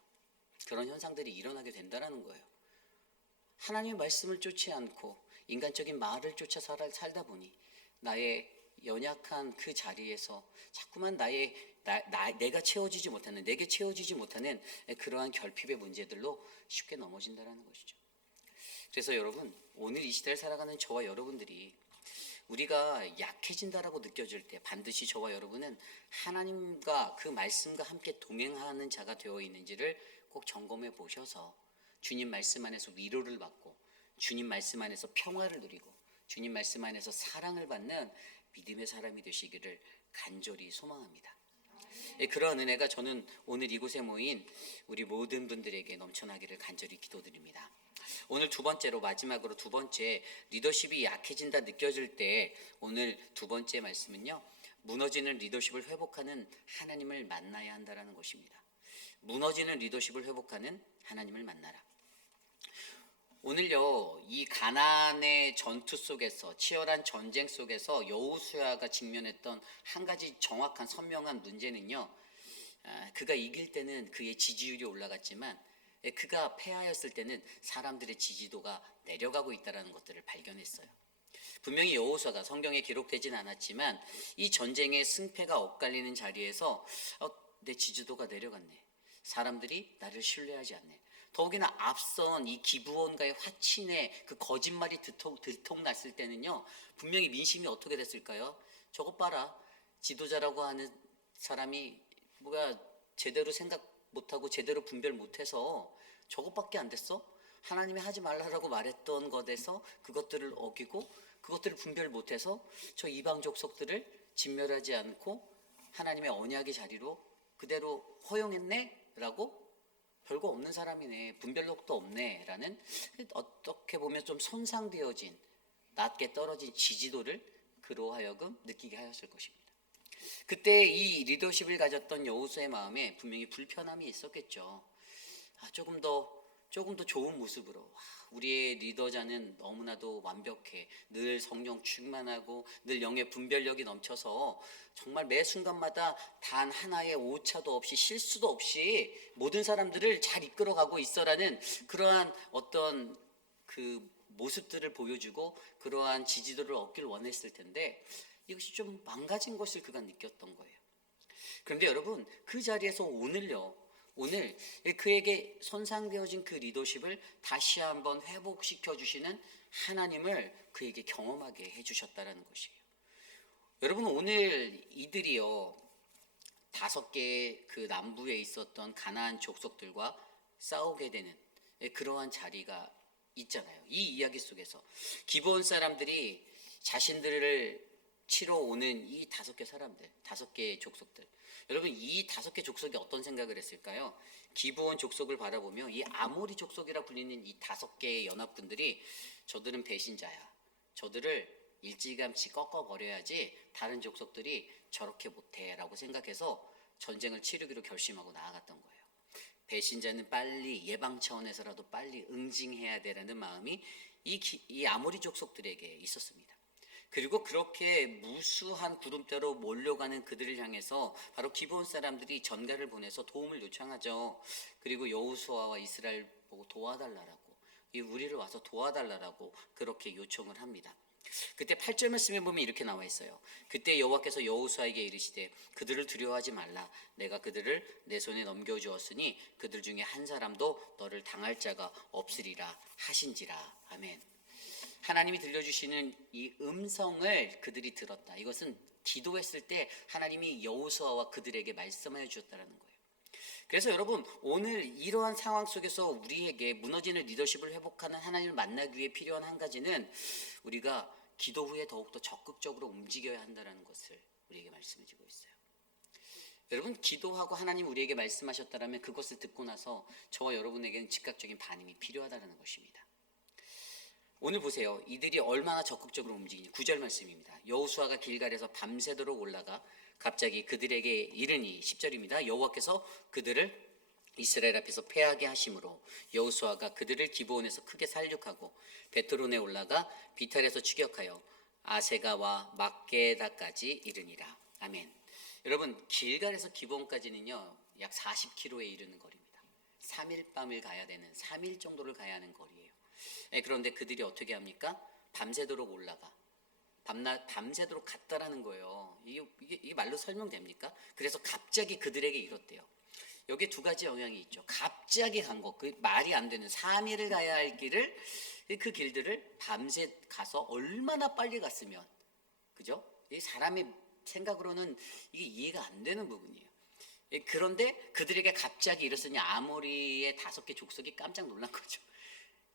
그런 현상들이 일어나게 된다는 거예요. 하나님의 말씀을 쫓지 않고 인간적인 말을 쫓아 살다 보니 나의 연약한 그 자리에서 자꾸만 내가 채워지지 못하는, 내게 채워지지 못하는 그러한 결핍의 문제들로 쉽게 넘어진다는 것이죠. 그래서 여러분, 오늘 이 시대를 살아가는 저와 여러분들이 우리가 약해진다라고 느껴질 때 반드시 저와 여러분은 하나님과 그 말씀과 함께 동행하는 자가 되어 있는지를 꼭 점검해 보셔서 주님 말씀 안에서 위로를 받고 주님 말씀 안에서 평화를 누리고 주님 말씀 안에서 사랑을 받는 믿음의 사람이 되시기를 간절히 소망합니다. 그러한 은혜가 저는 오늘 이곳에 모인 우리 모든 분들에게 넘쳐나기를 간절히 기도드립니다. 오늘 마지막으로 두 번째, 리더십이 약해진다 느껴질 때 오늘 두 번째 말씀은요, 무너지는 리더십을 회복하는 하나님을 만나야 한다는 것입니다. 무너지는 리더십을 회복하는 하나님을 만나라. 오늘요, 이 가나안의 전투 속에서, 치열한 전쟁 속에서 여호수아가 직면했던 한 가지 정확한 선명한 문제는요, 그가 이길 때는 그의 지지율이 올라갔지만 그가 패하였을 때는 사람들의 지지도가 내려가고 있다는 것들을 발견했어요. 분명히 여호수아가 성경에 기록되진 않았지만 이 전쟁의 승패가 엇갈리는 자리에서 내 지지도가 내려갔네. 사람들이 나를 신뢰하지 않네. 더욱이나 앞선 이 기브온과의 화친의 그 거짓말이 들통났을 때는요, 분명히 민심이 어떻게 됐을까요? 저것 봐라, 지도자라고 하는 사람이 뭐가 제대로 생각 못하고 제대로 분별 못해서 저것밖에 안 됐어? 하나님이 하지 말라라고 말했던 것에서 그것들을 어기고 그것들을 분별 못해서 저 이방 족속들을 진멸하지 않고 하나님의 언약의 자리로 그대로 허용했네? 라고 별거 없는 사람이네, 분별력도 없네 라는, 어떻게 보면 좀 손상되어진, 낮게 떨어진 지지도를 그로 하여금 느끼게 하였을 것입니다. 그때 이 리더십을 가졌던 여호수아의 마음에 분명히 불편함이 있었겠죠. 조금 더 좋은 모습으로, 우리의 리더자는 너무나도 완벽해, 늘 성령 충만하고 늘 영의 분별력이 넘쳐서 정말 매 순간마다 단 하나의 오차도 없이 실수도 없이 모든 사람들을 잘 이끌어가고 있어라는 그러한 어떤 그 모습들을 보여주고 그러한 지지도를 얻길 원했을 텐데, 이것이 좀 망가진 것을 그가 느꼈던 거예요. 그런데 여러분, 그 자리에서 오늘 그에게 손상되어진 그 리더십을 다시 한번 회복시켜 주시는 하나님을 그에게 경험하게 해주셨다라는 것이에요. 여러분, 오늘 이들이요, 5개의 그 남부에 있었던 가나안 족속들과 싸우게 되는 그러한 자리가 있잖아요. 이 이야기 속에서 기브온 사람들이 자신들을 치러 오는 이 5개 사람들, 5개의 족속들, 여러분, 이 5개 족속이 어떤 생각을 했을까요? 기브온 족속을 바라보며 이 아모리 족속이라 불리는 이 5개의 연합군들이, 저들은 배신자야, 저들을 일찌감치 꺾어버려야지 다른 족속들이 저렇게 못해 라고 생각해서 전쟁을 치르기로 결심하고 나아갔던 거예요. 배신자는 빨리 예방 차원에서라도 빨리 응징해야 되라는 마음이 이 아모리 족속들에게 있었습니다. 그리고 그렇게 무수한 구름대로 몰려가는 그들을 향해서 바로 기브온 사람들이 전가를 보내서 도움을 요청하죠. 그리고 여호수아와 이스라엘 보고 도와달라라고, 우리를 와서 도와달라라고 그렇게 요청을 합니다. 그때 8절 말씀에 보면 이렇게 나와 있어요. 그때 여호와께서 여호수아에게 이르시되 그들을 두려워하지 말라. 내가 그들을 내 손에 넘겨주었으니 그들 중에 한 사람도 너를 당할 자가 없으리라 하신지라. 아멘. 하나님이 들려주시는 이 음성을 그들이 들었다. 이것은 기도했을 때 하나님이 여호수아와 그들에게 말씀하여 주셨다는 거예요. 그래서 여러분, 오늘 이러한 상황 속에서 우리에게 무너지는 리더십을 회복하는 하나님을 만나기 위해 필요한 한 가지는, 우리가 기도 후에 더욱더 적극적으로 움직여야 한다는 것을 우리에게 말씀해 주고 있어요. 여러분, 기도하고 하나님 우리에게 말씀하셨다면 그것을 듣고 나서 저와 여러분에게는 즉각적인 반응이 필요하다는 것입니다. 오늘 보세요. 이들이 얼마나 적극적으로 움직이니. 9절 말씀입니다. 여호수아가 길갈에서 밤새도록 올라가 갑자기 그들에게 이르니, 10절입니다. 여호와께서 그들을 이스라엘 앞에서 패하게 하심으로 여호수아가 그들을 기브온에서 크게 살육하고 베트론에 올라가 비탈에서 추격하여 아세가와 막게다까지 이르니라. 아멘. 여러분, 길갈에서 기브온까지는요 약 40km에 이르는 거리입니다. 3일 밤을 가야 되는, 3일 정도를 가야 하는 거리예요. 그런데 그들이 어떻게 합니까? 밤새도록 올라가, 밤새도록 갔다라는 거예요. 이게 말로 설명됩니까? 그래서 갑자기 그들에게 이렇대요. 여기에 2가지 영향이 있죠. 갑자기 간 것, 그 말이 안 되는 3일을 가야 할 길을, 그 길들을 밤새 가서 얼마나 빨리 갔으면, 그죠? 이 사람의 생각으로는 이게 이해가 안 되는 부분이에요. 그런데 그들에게 갑자기 이랬으니 아모리의 5개 족속이 깜짝 놀란 거죠.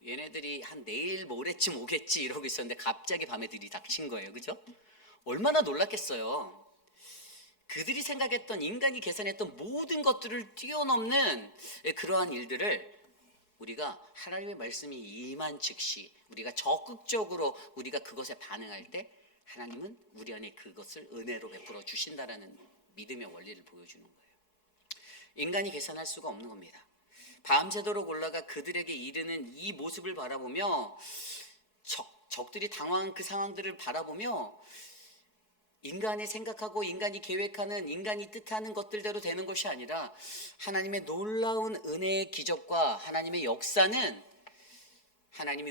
얘네들이 한 내일 모레쯤 오겠지 이러고 있었는데 갑자기 밤에 들이닥친 거예요. 그죠? 얼마나 놀랐겠어요. 그들이 생각했던, 인간이 계산했던 모든 것들을 뛰어넘는 그러한 일들을 우리가 하나님의 말씀이 임한 즉시 우리가 적극적으로 우리가 그것에 반응할 때 하나님은 우리 안에 그것을 은혜로 베풀어 주신다라는 믿음의 원리를 보여주는 거예요. 인간이 계산할 수가 없는 겁니다. 밤새도록 올라가 그들에게 이르는 이 모습을 바라보며 적들이 당황한 그 상황들을 바라보며 인간이 생각하고 인간이 계획하는, 인간이 뜻하는 것들대로 되는 것이 아니라 하나님의 놀라운 은혜의 기적과 하나님의 역사는, 하나님이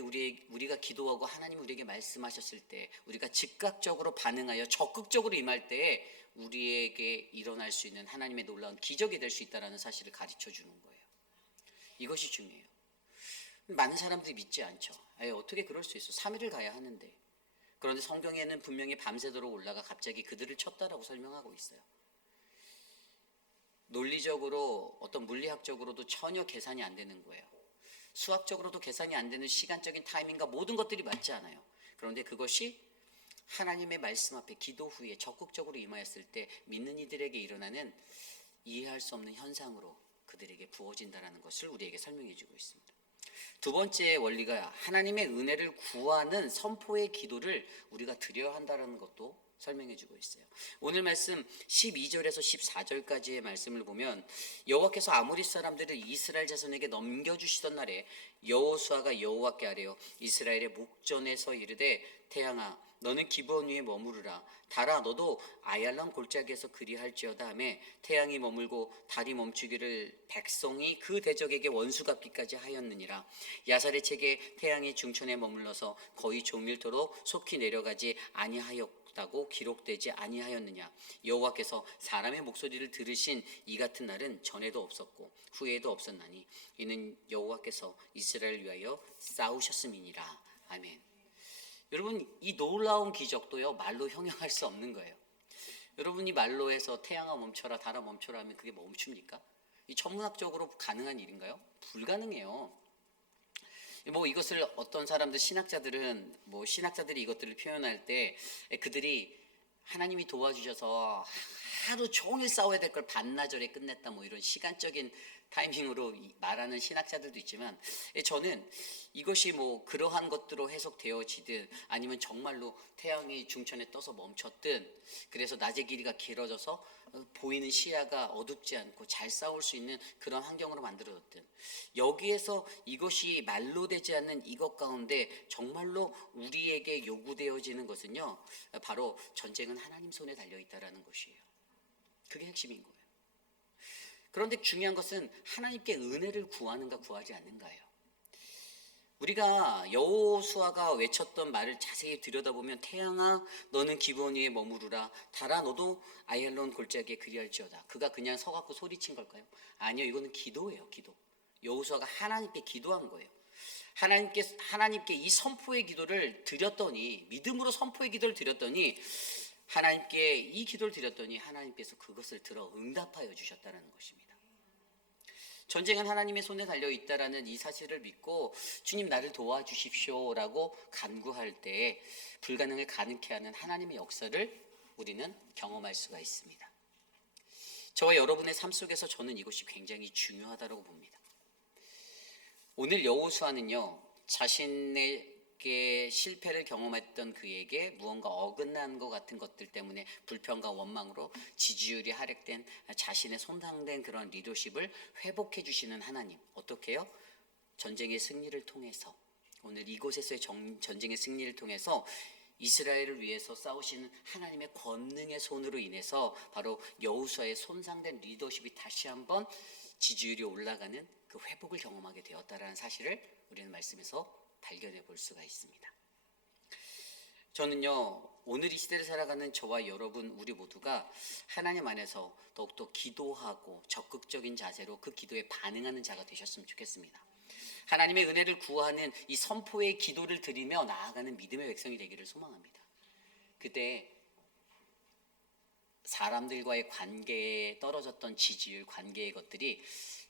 우리가 기도하고 하나님이 우리에게 말씀하셨을 때 우리가 즉각적으로 반응하여 적극적으로 임할 때에 우리에게 일어날 수 있는 하나님의 놀라운 기적이 될 수 있다는 사실을 가르쳐 주는 거예요. 이것이 중요해요. 많은 사람들이 믿지 않죠. 어떻게 그럴 수 있어? 3일을 가야 하는데. 그런데 성경에는 분명히 밤새도록 올라가 갑자기 그들을 쳤다라고 설명하고 있어요. 논리적으로, 어떤 물리학적으로도 전혀 계산이 안 되는 거예요. 수학적으로도 계산이 안 되는 시간적인 타이밍과 모든 것들이 맞지 않아요. 그런데 그것이 하나님의 말씀 앞에 기도 후에 적극적으로 임하였을 때 믿는 이들에게 일어나는 이해할 수 없는 현상으로 그들에게 부어진다는 것을 우리에게 설명해 주고 있습니다. 2번째 원리가 하나님의 은혜를 구하는 선포의 기도를 우리가 드려야 한다는 것도 설명해 주고 있어요. 오늘 말씀 12절에서 14절까지의 말씀을 보면 여호와께서 아모리 사람들을 이스라엘 자손에게 넘겨주시던 날에 여호수아가 여호와께 아뢰어 이스라엘의 목전에서 이르되 태양아 너는 기브온 위에 머무르라 달아 너도 아얄론 골짜기에서 그리할지어다 하매 태양이 머물고 달이 멈추기를 백성이 그 대적에게 원수 갚기까지 하였느니라. 야살의 책에 태양이 중천에 머물러서 거의 종일토록 속히 내려가지 아니하였다고 기록되지 아니하였느냐. 여호와께서 사람의 목소리를 들으신 이 같은 날은 전에도 없었고 후에도 없었나니 이는 여호와께서 이스라엘을 위하여 싸우셨음이니라. 아멘. 여러분 이 놀라운 기적도요 말로 형용할 수 없는 거예요. 여러분이 말로 해서 태양아 멈춰라 달아 멈춰라 하면 그게 멈춥니까? 이 천문학적으로 가능한 일인가요? 불가능해요. 뭐 이것을 어떤 사람들 신학자들은 뭐 신학자들이 이것들을 표현할 때 그들이 하나님이 도와주셔서 하루 종일 싸워야 될 걸 반나절에 끝냈다 뭐 이런 시간적인 타이밍으로 말하는 신학자들도 있지만 저는 이것이 뭐 그러한 것들로 해석되어지든 아니면 정말로 태양이 중천에 떠서 멈췄든 그래서 낮의 길이가 길어져서 보이는 시야가 어둡지 않고 잘 싸울 수 있는 그런 환경으로 만들어졌든 여기에서 이것이 말로 되지 않는 이것 가운데 정말로 우리에게 요구되어지는 것은요 바로 전쟁은 하나님 손에 달려있다라는 것이에요. 그게 핵심인 거예요. 그런데 중요한 것은 하나님께 은혜를 구하는가 구하지 않는가예요. 우리가 여호수아가 외쳤던 말을 자세히 들여다보면 태양아 너는 기브온 위에 머무르라 달아 너도 아얄론 골짜기에 그리할지어다. 그가 그냥 서갖고 소리친 걸까요? 아니요, 이거는 기도예요. 기도. 여호수아가 하나님께 기도한 거예요. 하나님께 이 선포의 기도를 드렸더니 믿음으로 선포의 기도를 드렸더니 하나님께 이 기도를 드렸더니 하나님께서 그것을 들어 응답하여 주셨다는 것입니다. 전쟁은 하나님의 손에 달려있다라는 이 사실을 믿고 주님 나를 도와주십시오라고 간구할 때 불가능을 가능케 하는 하나님의 역사를 우리는 경험할 수가 있습니다. 저와 여러분의 삶 속에서 저는 이것이 굉장히 중요하다고 봅니다. 오늘 여호수아는요 자신에게 실패를 경험했던 그에게 무언가 어긋난 것 같은 것들 때문에 불평과 원망으로 지지율이 하락된 자신의 손상된 그런 리더십을 회복해 주시는 하나님 어떻게 해요? 전쟁의 승리를 통해서 오늘 이곳에서의 전쟁의 승리를 통해서 이스라엘을 위해서 싸우시는 하나님의 권능의 손으로 인해서 바로 여호수아의 손상된 리더십이 다시 한번 지지율이 올라가는 그 회복을 경험하게 되었다라는 사실을 우리는 말씀에서 발견해 볼 수가 있습니다. 저는요 오늘 이 시대를 살아가는 저와 여러분 우리 모두가 하나님 안에서 더욱더 기도하고 적극적인 자세로 그 기도에 반응하는 자가 되셨으면 좋겠습니다. 하나님의 은혜를 구하는 이 선포의 기도를 드리며 나아가는 믿음의 백성이 되기를 소망합니다. 그때 사람들과의 관계에 떨어졌던 지지율, 관계의 것들이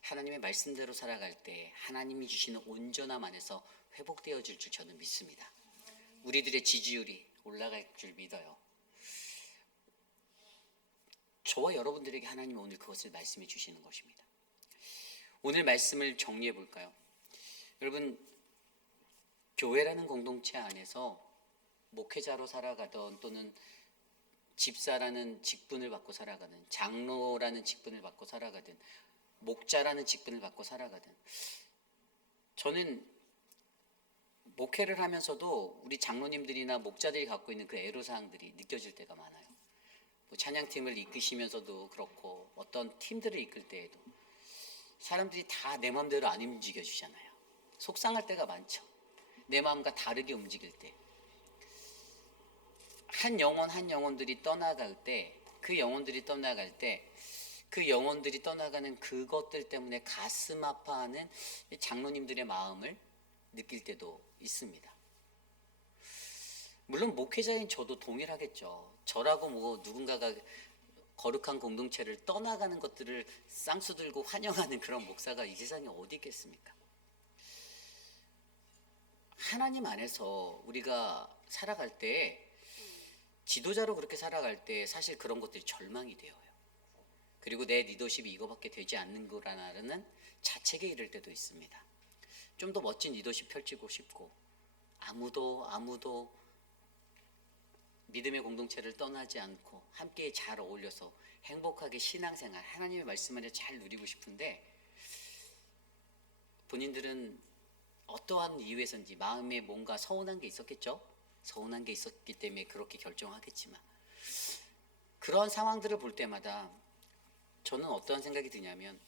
하나님의 말씀대로 살아갈 때 하나님이 주시는 온전함 안에서 회복되어질 줄 저는 믿습니다. 우리들의 지지율이 올라갈 줄 믿어요. 저와 여러분들에게 하나님은 오늘 그것을 말씀해 주시는 것입니다. 오늘 말씀을 정리해 볼까요? 여러분, 교회라는 공동체 안에서 목회자로 살아가던 또는 집사라는 직분을 받고 살아가는 장로라는 직분을 받고 살아가든 목자라는 직분을 받고 살아가든 저는 목회를 하면서도 우리 장로님들이나 목자들이 갖고 있는 그 애로사항들이 느껴질 때가 많아요. 뭐 찬양팀을 이끄시면서도 그렇고 어떤 팀들을 이끌 때에도 사람들이 다 내 마음대로 안 움직여주잖아요. 속상할 때가 많죠. 내 마음과 다르게 움직일 때 한 영혼들이 떠나갈 때 그 영혼들이 떠나가는 그것들 때문에 가슴 아파하는 장로님들의 마음을 느낄 때도 있습니다. 물론 목회자인 저도 동일하겠죠. 저라고 뭐 누군가가 거룩한 공동체를 떠나가는 것들을 쌍수 들고 환영하는 그런 목사가 이 세상에 어디 있겠습니까? 하나님 안에서 우리가 살아갈 때 지도자로 그렇게 살아갈 때 사실 그런 것들이 절망이 되어요. 그리고 내 리더십이 이거밖에 되지 않는 거라는 자책에 이를 때도 있습니다. 좀 더 멋진 리더십 펼치고 싶고 아무도 믿음의 공동체를 떠나지 않고 함께 잘 어울려서 행복하게 신앙생활, 하나님의 말씀 안에 잘 누리고 싶은데 본인들은 어떠한 이유에서인지 마음에 뭔가 서운한 게 있었겠죠? 서운한 게 있었기 때문에 그렇게 결정하겠지만 그런 상황들을 볼 때마다 저는 어떠한 생각이 드냐면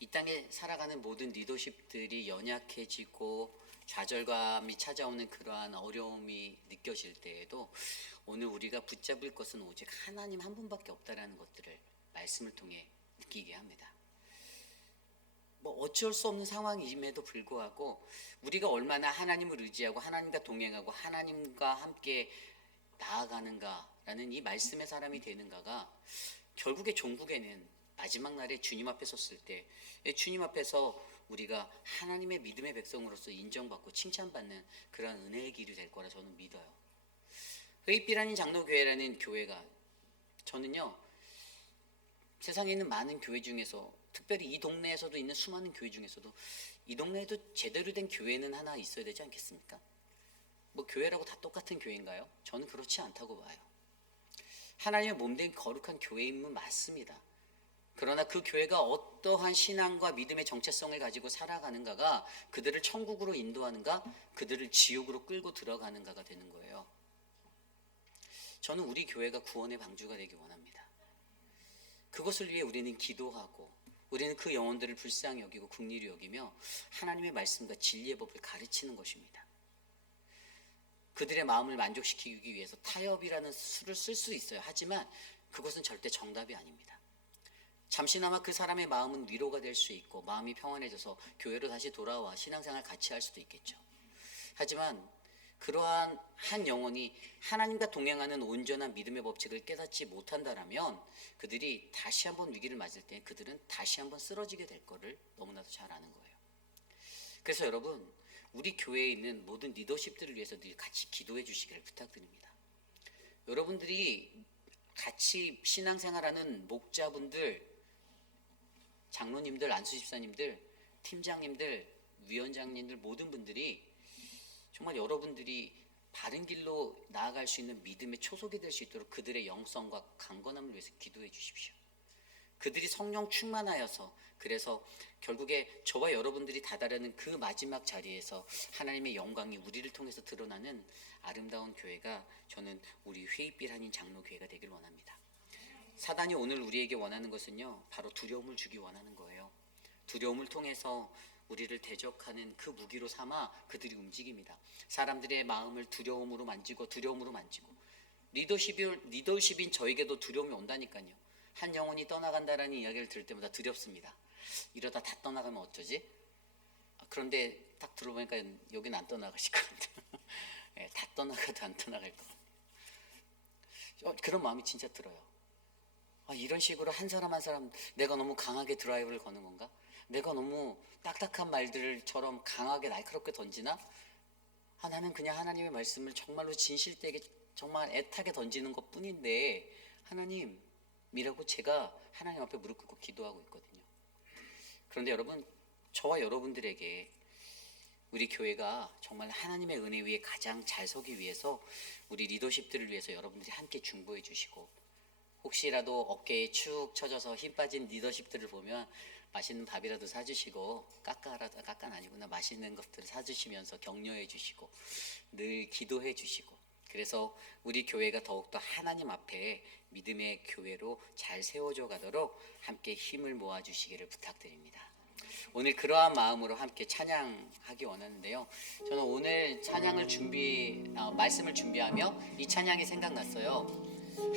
이 땅에 살아가는 모든 리더십들이 연약해지고 좌절감이 찾아오는 그러한 어려움이 느껴질 때에도 오늘 우리가 붙잡을 것은 오직 하나님 한 분밖에 없다라는 것들을 말씀을 통해 느끼게 합니다. 뭐 어쩔 수 없는 상황임에도 불구하고 우리가 얼마나 하나님을 의지하고 하나님과 동행하고 하나님과 함께 나아가는가라는 이 말씀의 사람이 되는가가 결국에 종국에는 마지막 날에 주님 앞에 섰을 때 주님 앞에서 우리가 하나님의 믿음의 백성으로서 인정받고 칭찬받는 그런 은혜의 길이 될 거라 저는 믿어요. 회입빛 아닌 장로교회라는 교회가 저는요 세상에 있는 많은 교회 중에서 특별히 이 동네에서도 있는 수많은 교회 중에서도 이 동네에도 제대로 된 교회는 하나 있어야 되지 않겠습니까? 뭐 교회라고 다 똑같은 교회인가요? 저는 그렇지 않다고 봐요. 하나님의 몸된 거룩한 교회임은 맞습니다. 그러나 그 교회가 어떠한 신앙과 믿음의 정체성을 가지고 살아가는가가 그들을 천국으로 인도하는가 그들을 지옥으로 끌고 들어가는가가 되는 거예요. 저는 우리 교회가 구원의 방주가 되기 원합니다. 그것을 위해 우리는 기도하고 우리는 그 영혼들을 불쌍히 여기고 긍휼히 여기며 하나님의 말씀과 진리의 법을 가르치는 것입니다. 그들의 마음을 만족시키기 위해서 타협이라는 수를 쓸 수 있어요. 하지만 그것은 절대 정답이 아닙니다. 잠시나마 그 사람의 마음은 위로가 될 수 있고 마음이 평안해져서 교회로 다시 돌아와 신앙생활 같이 할 수도 있겠죠. 하지만 그러한 한 영혼이 하나님과 동행하는 온전한 믿음의 법칙을 깨닫지 못한다라면 그들이 다시 한번 위기를 맞을 때 그들은 다시 한번 쓰러지게 될 거를 너무나도 잘 아는 거예요. 그래서 여러분 우리 교회에 있는 모든 리더십들을 위해서 늘 같이 기도해 주시기를 부탁드립니다. 여러분들이 같이 신앙생활하는 목자분들, 장로님들, 안수집사님들, 팀장님들, 위원장님들 모든 분들이 정말 여러분들이 바른 길로 나아갈 수 있는 믿음의 초석이 될 수 있도록 그들의 영성과 강건함을 위해서 기도해 주십시오. 그들이 성령 충만하여서 그래서 결국에 저와 여러분들이 다다르는 그 마지막 자리에서 하나님의 영광이 우리를 통해서 드러나는 아름다운 교회가 저는 우리 회입빛 한인 장로교회가 되길 원합니다. 사단이 오늘 우리에게 원하는 것은요 바로 두려움을 주기 원하는 거예요. 두려움을 통해서 우리를 대적하는 그 무기로 삼아 그들이 움직입니다. 사람들의 마음을 두려움으로 만지고 리더십인 저에게도 두려움이 온다니까요. 한 영혼이 떠나간다라는 이야기를 들을 때마다 두렵습니다. 이러다 다 떠나가면 어쩌지? 그런데 딱 들어보니까 여기는 안 떠나가실 것 같아요. 네, 다 떠나가도 안 떠나갈 것 같아요. 그런 마음이 진짜 들어요. 이런 식으로 한 사람 한 사람 내가 너무 강하게 드라이브를 거는 건가? 내가 너무 딱딱한 말들처럼 강하게 날카롭게 던지나? 나는 그냥 하나님의 말씀을 정말로 진실되게 정말 애타게 던지는 것 뿐인데 하나님이라고 제가 하나님 앞에 무릎 꿇고 기도하고 있거든요. 그런데 여러분 저와 여러분들에게 우리 교회가 정말 하나님의 은혜 위에 가장 잘 서기 위해서 우리 리더십들을 위해서 여러분들이 함께 중보해 주시고 혹시라도 어깨에 축 처져서 힘 빠진 리더십들을 보면 맛있는 밥이라도 사주시고 까까는 아니구나 맛있는 것들을 사주시면서 격려해 주시고 늘 기도해 주시고 그래서 우리 교회가 더욱더 하나님 앞에 믿음의 교회로 잘 세워져 가도록 함께 힘을 모아 주시기를 부탁드립니다. 오늘 그러한 마음으로 함께 찬양하기 원하는데요. 저는 오늘 찬양을 말씀을 준비하며 이 찬양이 생각났어요.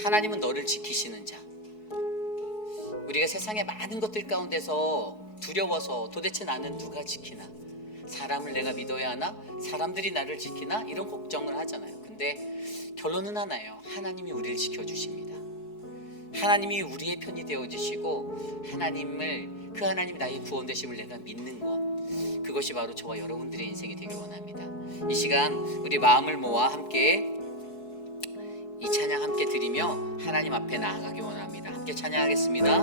하나님은 너를 지키시는 자. 우리가 세상의 많은 것들 가운데서 두려워서 도대체 나는 누가 지키나? 사람을 내가 믿어야 하나? 사람들이 나를 지키나? 이런 걱정을 하잖아요. 근데 결론은 하나예요. 하나님이 우리를 지켜주십니다. 하나님이 우리의 편이 되어주시고 그 하나님이 나의 구원 되심을 내가 믿는 것, 그것이 바로 저와 여러분들의 인생이 되길 원합니다. 이 시간 우리 마음을 모아 함께 이 찬양 함께 드리며 하나님 앞에 나아가기 원합니다. 함께 찬양하겠습니다.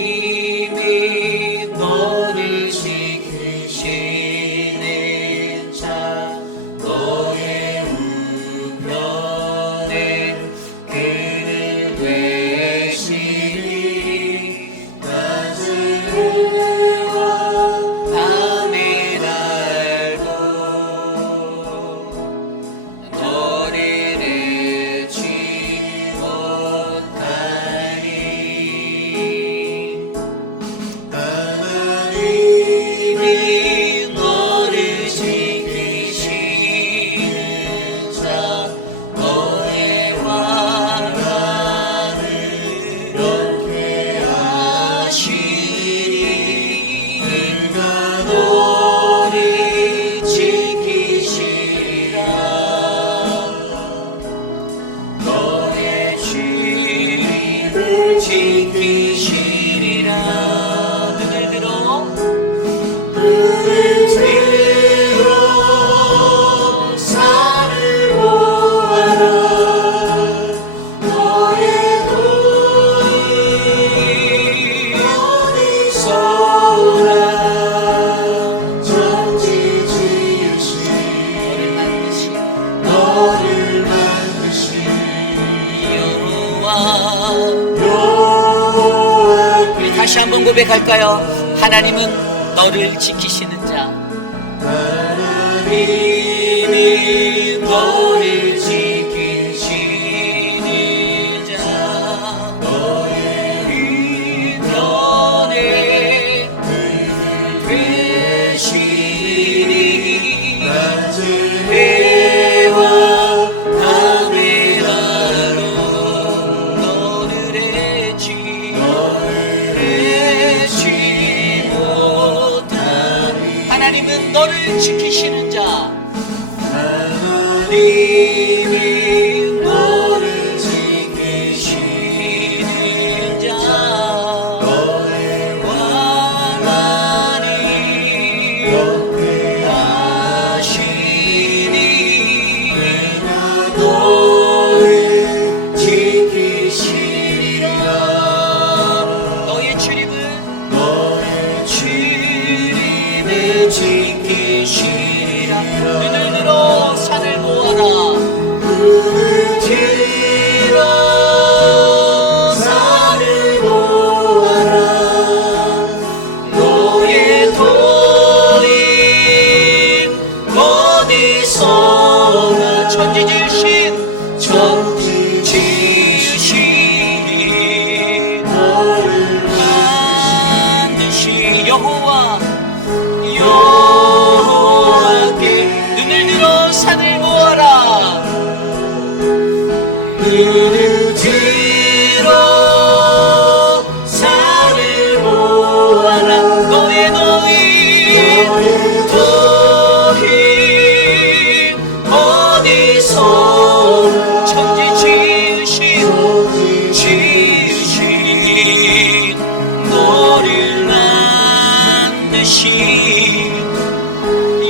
하나님이 고백할까요? 하나님은 너를 지키시는 자. 하나님이 너를 지키시는 자. 너의 편에 되시니 해와 밤의 하루 너를 해치 못하리. 하나님은 너를 지키시는 자. 하나님이 너를 지키시는 자. 너의 왕하니 하시니 너를 지키시리라. 너의 출입은 지키시리라. 눈을 들어 산을 보아라. 눈을 들어 산을 보아라. 너의 도인 어디서나 천지 지으신 너를 만드신 여호와께 눈을 들어 산을 보아라. 눈을 들어 산을 보아라. 너의 도인 어디서 천지 지으신 너를 만드신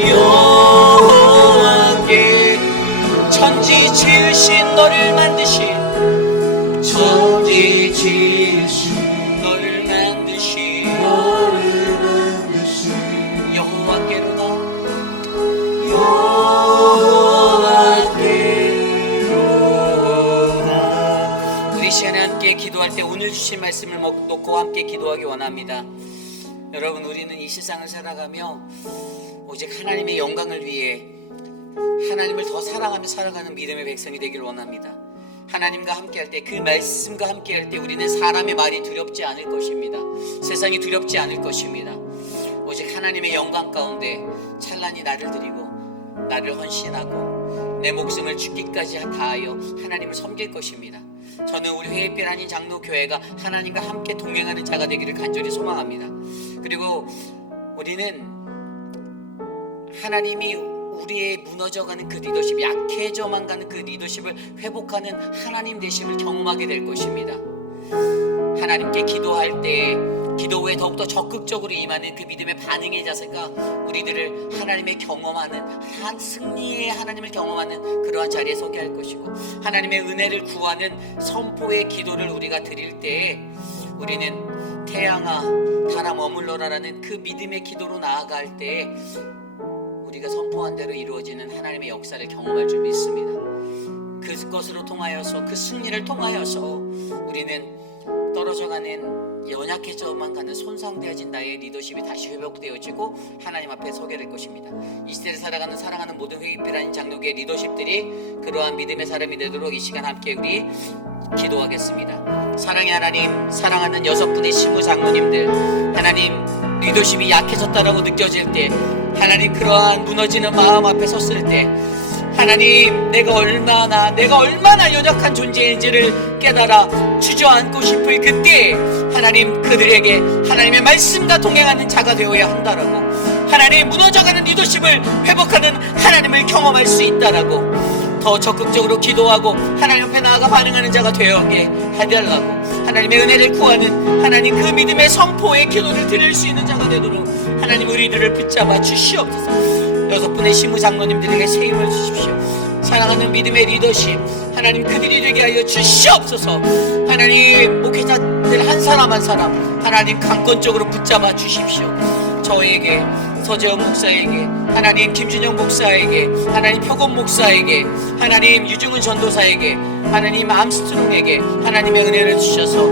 여호와께 천지 지으신 너를 만드신 여호와께로다. 우리 시간에 함께 기도할 때 오늘 주신 말씀을 놓고 함께 기도하기 원합니다. 여러분, 우리는 이 세상을 살아가며 오직 하나님의 영광을 위해 하나님을 더 사랑하며 살아가는 믿음의 백성이 되길 원합니다. 하나님과 함께할 때, 그 말씀과 함께할 때 우리는 사람의 말이 두렵지 않을 것입니다. 세상이 두렵지 않을 것입니다. 오직 하나님의 영광 가운데 찬란히 나를 드리고 나를 헌신하고 내 목숨을 죽기까지 다하여 하나님을 섬길 것입니다. 저는 우리 회의별 아닌 장로교회가 하나님과 함께 동행하는 자가 되기를 간절히 소망합니다. 그리고 우리는 하나님이 우리의 무너져가는 그 리더십, 약해져만 가는 그 리더십을 회복하는 하나님 되심을 경험하게 될 것입니다. 하나님께 기도할 때 기도 후에 더욱더 적극적으로 임하는 그 믿음의 반응의 자세가 우리들을 하나님의 경험하는 승리의 하나님을 경험하는 그러한 자리에 서게 할 것이고, 하나님의 은혜를 구하는 선포의 기도를 우리가 드릴 때 우리는 태양아 달아 머물러라라는 그 믿음의 기도로 나아갈 때 우리가 선포한 대로 이루어지는 하나님의 역사를 경험할 줄 믿습니다. 그것으로 통하여서, 그 승리를 통하여서 우리는 떨어져가는 연약해져만 가는 손상되어진 나의 리더십이 다시 회복되어지고 하나님 앞에 서게 될 것입니다. 이 시대를 살아가는 사랑하는 모든 회의별 아닌 장로교의 리더십들이 그러한 믿음의 사람이 되도록 이 시간 함께 우리 기도하겠습니다. 사랑의 하나님, 사랑하는 6분의 시무 장로님들, 하나님 리더십이 약해졌다라고 느껴질 때, 하나님 그러한 무너지는 마음 앞에 섰을 때 하나님 내가 얼마나 연약한 존재인지를 깨달아 주저앉고 싶을 그때 하나님 그들에게 하나님의 말씀과 동행하는 자가 되어야 한다라고, 하나님 무너져가는 리더십을 회복하는 하나님을 경험할 수 있다라고 더 적극적으로 기도하고 하나님 앞에 나아가 반응하는 자가 되게 해달라고, 하나님의 은혜를 구하는 하나님 그 믿음의 선포의 기도를 드릴 수 있는 자가 되도록 하나님 우리들을 붙잡아 주시옵소서. 6분의 시무 장로님들에게 새 힘을 주십시오. 사랑하는 믿음의 리더십 하나님 그들이 되게 하여 주시옵소서. 하나님 목회자들 한 사람 한 사람 하나님 강권적으로 붙잡아 주십시오. 저에게, 서재원 목사에게, 하나님 김준영 목사에게, 하나님 표곤 목사에게, 하나님 유중은 전도사에게, 하나님 암스트롱에게 하나님의 은혜를 주셔서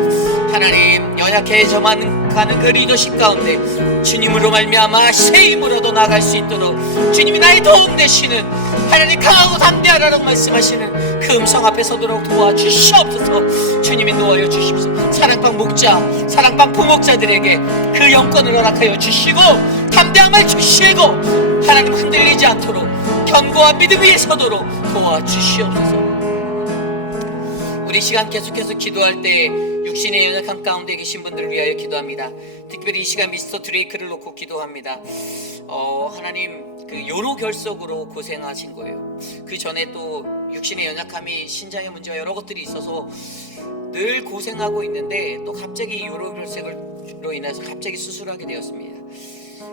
하나님 연약해져만 가는 그 리더십 가운데 주님으로 말미암아 새 힘으로도 나갈 수 있도록 주님이 나의 도움 되시는 하나님 강하고 담대하라고 말씀하시는 그 음성 앞에 서도록 도와주시옵소서. 주님이 도와여 주십시오. 사랑방 목자, 사랑방 부목자들에게 그 영권을 허락하여 주시고 담대함을 주시고 하나님 흔들리지 않도록 견고한 믿음 위에 서도록 도와주시옵소서. 우리 시간 계속해서 기도할 때 육신의 연약함 가운데 계신 분들을 위하여 기도합니다. 특별히 이 시간 미스터 드레이크를 놓고 기도합니다. 하나님 그 요로 결석으로 고생하신 거예요. 그 전에 또 육신의 연약함이 신장의 문제와 여러 것들이 있어서 늘 고생하고 있는데 또 갑자기 요로 결석으로 인해서 갑자기 수술하게 되었습니다.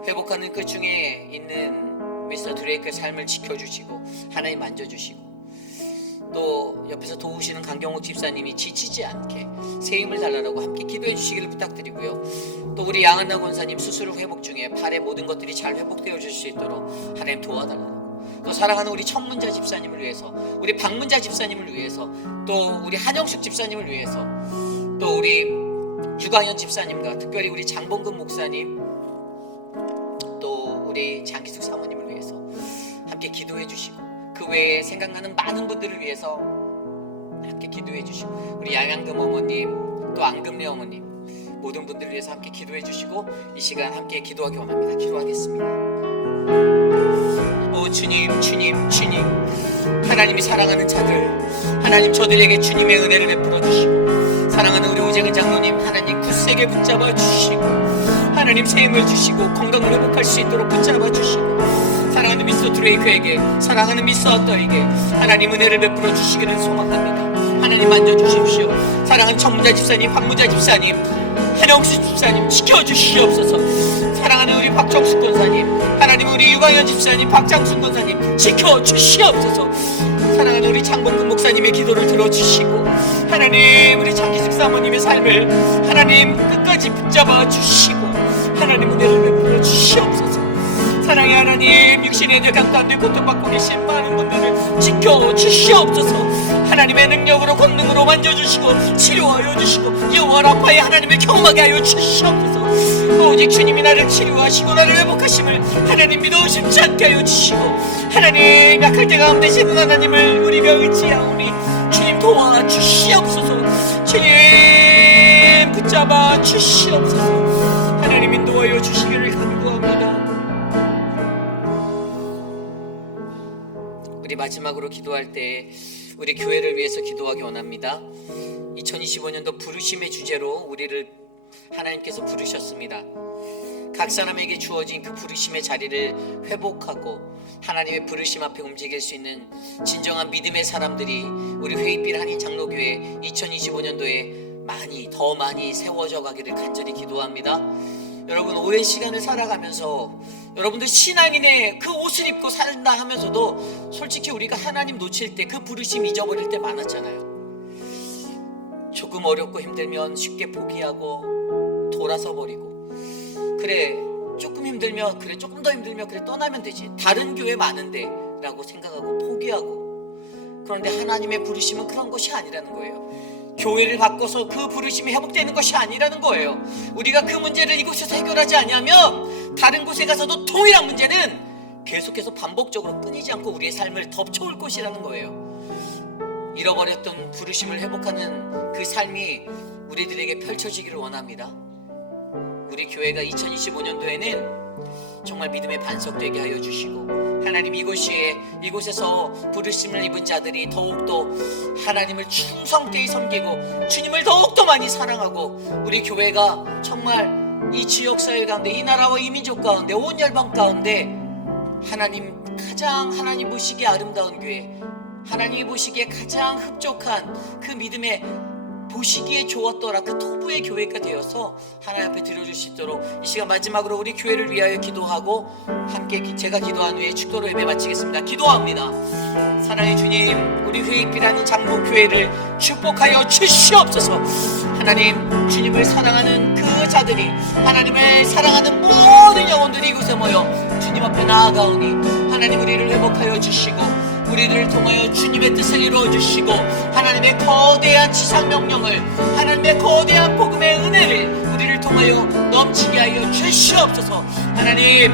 회복하는 그 중에 있는 미스터 드레이크의 삶을 지켜주시고 하나님 만져주시고 또 옆에서 도우시는 강경옥 집사님이 지치지 않게 새 힘을 달라고 함께 기도해 주시기를 부탁드리고요. 또 우리 양한나 권사님 수술 후 회복 중에 팔의 모든 것들이 잘 회복되어 줄 수 있도록 하나님 도와달라고, 또 사랑하는 우리 청문자 집사님을 위해서, 우리 박문자 집사님을 위해서, 또 우리 한영숙 집사님을 위해서, 또 우리 유광현 집사님과 특별히 우리 장봉근 목사님, 또 우리 장기숙 사모님을 위해서 함께 기도해 주시고 그 외에 생각나는 많은 분들을 위해서 함께 기도해 주시고 우리 야양금 어머님, 또 안금래 어머님 모든 분들을 위해서 함께 기도해 주시고 이 시간 함께 기도하기 원합니다. 기도하겠습니다. 오 주님, 주님, 주님, 하나님이 사랑하는 자들, 하나님 저들에게 주님의 은혜를 베풀어 주시고 사랑하는 우리 오재근 장로님 하나님 굳세게 붙잡아 주시고 하나님 새 힘을 주시고 건강을 회복할 수 있도록 붙잡아 주시고 사랑하는 미스터 드레이크에게, 사랑하는 미스터 아따에게 하나님 은혜를 베풀어 주시기를 소망합니다. 하나님 만져주십시오. 사랑하는 청문자 집사님, 박무자 집사님, 한영수 집사님 지켜주시옵소서. 사랑하는 우리 박정숙 권사님, 하나님 우리 유광현 집사님, 박장순 권사님 지켜주시옵소서. 사랑하는 우리 장봉근 목사님의 기도를 들어주시고 하나님 우리 장기숙 사모님의 삶을 하나님 끝까지 붙잡아 주시고 하나님 은혜를 베풀어 주시옵소서. 사랑의 하나님, 육신의 연약함 가운데 고통받고 계신 많은 분들을 지켜주시옵소서. 하나님의 능력으로 권능으로 만져주시고 치료하여 주시고 영원 아파의 하나님을 경험하게 하여 주시옵소서. 오직 주님이 나를 치료하시고 나를 회복하심을 하나님 믿어 쉽지 않게 하여 주시고 하나님 약할 때 가운데 계시는 하나님을 우리가 의지하오니 주님 도와주시옵소서. 주님 붙잡아 주시옵소서. 하나님 인도하여 주시기를 간구합니다. 우리 마지막으로 기도할 때 우리 교회를 위해서 기도하기 원합니다. 2025년도 부르심의 주제로 우리를 하나님께서 부르셨습니다. 각 사람에게 주어진 그 부르심의 자리를 회복하고 하나님의 부르심 앞에 움직일 수 있는 진정한 믿음의 사람들이 우리 회의빛 한인 장로교회 2025년도에 더 많이 세워져 가기를 간절히 기도합니다. 여러분 오랜 시간을 살아가면서 여러분들 신앙인의 그 옷을 입고 살다 하면서도 솔직히 우리가 하나님 놓칠 때 그 부르심 잊어버릴 때 많았잖아요. 조금 어렵고 힘들면 쉽게 포기하고 돌아서 버리고, 그래 조금 힘들면 그래 조금 더 힘들면 그래 떠나면 되지, 다른 교회 많은데 라고 생각하고 포기하고. 그런데 하나님의 부르심은 그런 것이 아니라는 거예요. 교회를 바꿔서 그 부르심이 회복되는 것이 아니라는 거예요. 우리가 그 문제를 이곳에서 해결하지 않으면 다른 곳에 가서도 동일한 문제는 계속해서 반복적으로 끊이지 않고 우리의 삶을 덮쳐올 것이라는 거예요. 잃어버렸던 부르심을 회복하는 그 삶이 우리들에게 펼쳐지기를 원합니다. 우리 교회가 2025년도에는 정말 믿음의 반석 되게 하여 주시고 하나님 이곳에서 부르심을 입은 자들이 더욱더 하나님을 충성되이 섬기고 주님을 더욱더 많이 사랑하고 우리 교회가 정말 이 지역사회 가운데, 이 나라와 이 민족 가운데, 온 열방 가운데 가장 하나님 보시기에 아름다운 교회, 하나님이 보시기에 가장 흡족한 그 믿음의 보시기에 좋았더라 그 토부의 교회가 되어서 하나님 앞에 드려줄 수 있도록 이 시간 마지막으로 우리 교회를 위하여 기도하고 함께 제가 기도한 후에 축도로 예배 마치겠습니다. 기도합니다. 사랑의 주님, 우리 회의빛하는 장로교회를 축복하여 주시옵소서. 하나님, 주님을 사랑하는 그 자들이, 하나님을 사랑하는 모든 영혼들이 이곳에 모여 주님 앞에 나아가오니 하나님 우리를 회복하여 주시고 우리들을 통하여 주님의 뜻을 이루어 주시고 하나님의 거대한 지상 명령을, 하나님의 거대한 복음의 은혜를 우리를 통하여 넘치게 하여 주시옵소서. 하나님,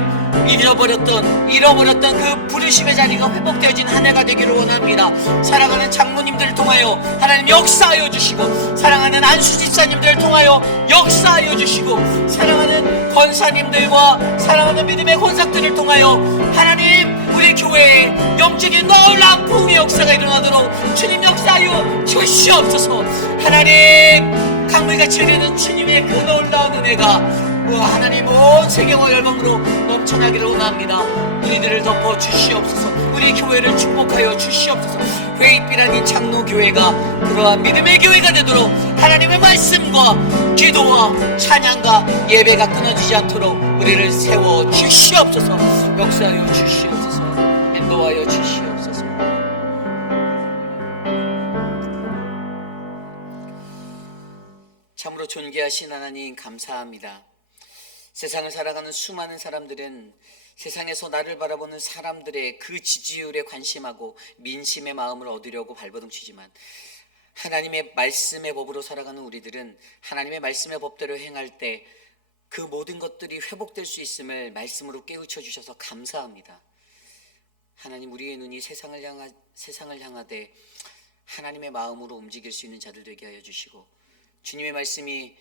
잃어버렸던 그 부르심의 자리가 회복되어진 한 해가 되기를 원합니다. 사랑하는 장로님들을 통하여 하나님 역사하여 주시고, 사랑하는 안수 집사님들을 통하여 역사하여 주시고, 사랑하는 권사님들과 사랑하는 믿음의 권사들을 통하여 하나님 우리 교회에 영적인 놀라운 부흥의 역사가 일어나도록 주님 역사하여 주시옵소서. 하나님, 강물같이 흐르는 주님의 그 놀라운 은혜가 하나님 온 세계와 열방으로 넘쳐나기를 원합니다. 우리들을 덮어 주시옵소서. 우리 교회를 축복하여 주시옵소서. 회의비라는 장로교회가 그러한 믿음의 교회가 되도록 하나님의 말씀과 기도와 찬양과 예배가 끊어지지 않도록 우리를 세워 주시옵소서. 역사하여 주시옵소서. 인도하여 주시옵소서. 참으로 존귀하신 하나님 감사합니다. 세상을 살아가는 수많은 사람들은 세상에서 나를 바라보는 사람들의 그 지지율에 관심하고 민심의 마음을 얻으려고 발버둥치지만, 하나님의 말씀의 법으로 살아가는 우리들은 하나님의 말씀의 법대로 행할 때 그 모든 것들이 회복될 수 있음을 말씀으로 깨우쳐 주셔서 감사합니다. 하나님, 우리의 눈이 세상을 향하되 하나님의 마음으로 움직일 수 있는 자들 되게 하여 주시고, 주님의 말씀이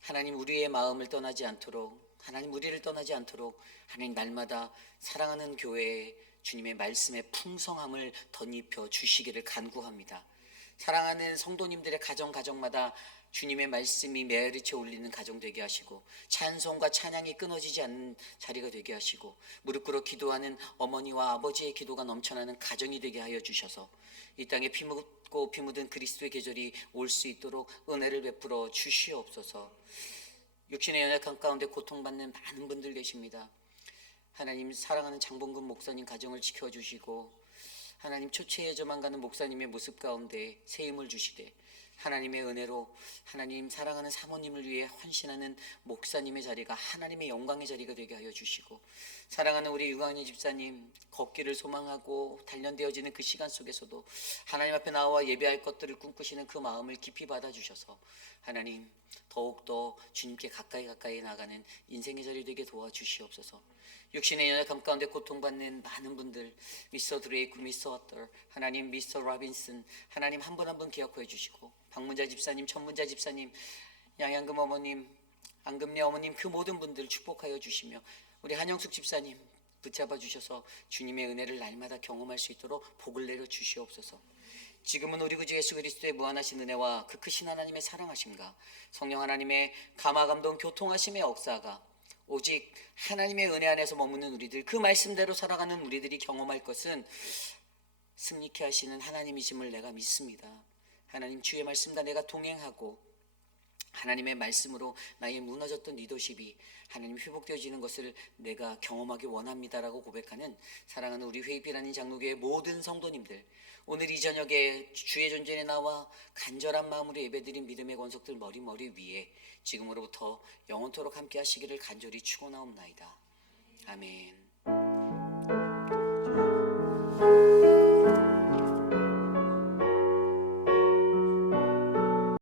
하나님 우리의 마음을 떠나지 않도록, 하나님 우리를 떠나지 않도록 하나님 날마다 사랑하는 교회에 주님의 말씀의 풍성함을 덧입혀 주시기를 간구합니다. 사랑하는 성도님들의 가정마다 주님의 말씀이 메아리쳐 울리는 가정 되게 하시고, 찬송과 찬양이 끊어지지 않는 자리가 되게 하시고, 무릎 꿇어 기도하는 어머니와 아버지의 기도가 넘쳐나는 가정이 되게 하여 주셔서 이 땅에 피 묻고 피 묻은 그리스도의 계절이 올 수 있도록 은혜를 베풀어 주시옵소서. 육신의 연약한 가운데 고통받는 많은 분들 계십니다. 하나님, 사랑하는 장봉근 목사님 가정을 지켜주시고, 하나님 초췌해져만 가는 목사님의 모습 가운데 새 힘을 주시되, 하나님의 은혜로 하나님 사랑하는 사모님을 위해 헌신하는 목사님의 자리가 하나님의 영광의 자리가 되게 하여 주시고, 사랑하는 우리 유광희 집사님 걷기를 소망하고 단련되어지는 그 시간 속에서도 하나님 앞에 나와 예배할 것들을 꿈꾸시는 그 마음을 깊이 받아주셔서 하나님 더욱더 주님께 가까이 나가는 인생의 자리 되게 도와주시옵소서. 육신의 연약함 가운데 고통받는 많은 분들, 미스터 드레이크, 미스터 어터, 하나님 미스터 라빈슨, 하나님 한 분 한 분 기억해 주시고, 박문자 집사님, 천문자 집사님, 양양금 어머님, 안금래 어머님, 그 모든 분들 축복하여 주시며, 우리 한영숙 집사님 붙잡아 주셔서 주님의 은혜를 날마다 경험할 수 있도록 복을 내려 주시옵소서. 지금은 우리 구주 예수 그리스도의 무한하신 은혜와 그 크신 하나님의 사랑하심과 성령 하나님의 감화 감동 교통하심의 역사가 오직 하나님의 은혜 안에서 머무는 우리들, 그 말씀대로 살아가는 우리들이 경험할 것은 승리케 하시는 하나님이심을 내가 믿습니다. 하나님, 주의 말씀과 내가 동행하고 하나님의 말씀으로 나의 무너졌던 리더십이 하나님 회복되어지는 것을 내가 경험하기 원합니다라고 고백하는 사랑하는 우리 회입이라는 장로교의 모든 성도님들, 오늘 이 저녁에 주의 존전에 나와 간절한 마음으로 예배드린 믿음의 권속들 머리 위에 지금으로부터 영원토록 함께 하시기를 간절히 축원하옵나이다. 아멘.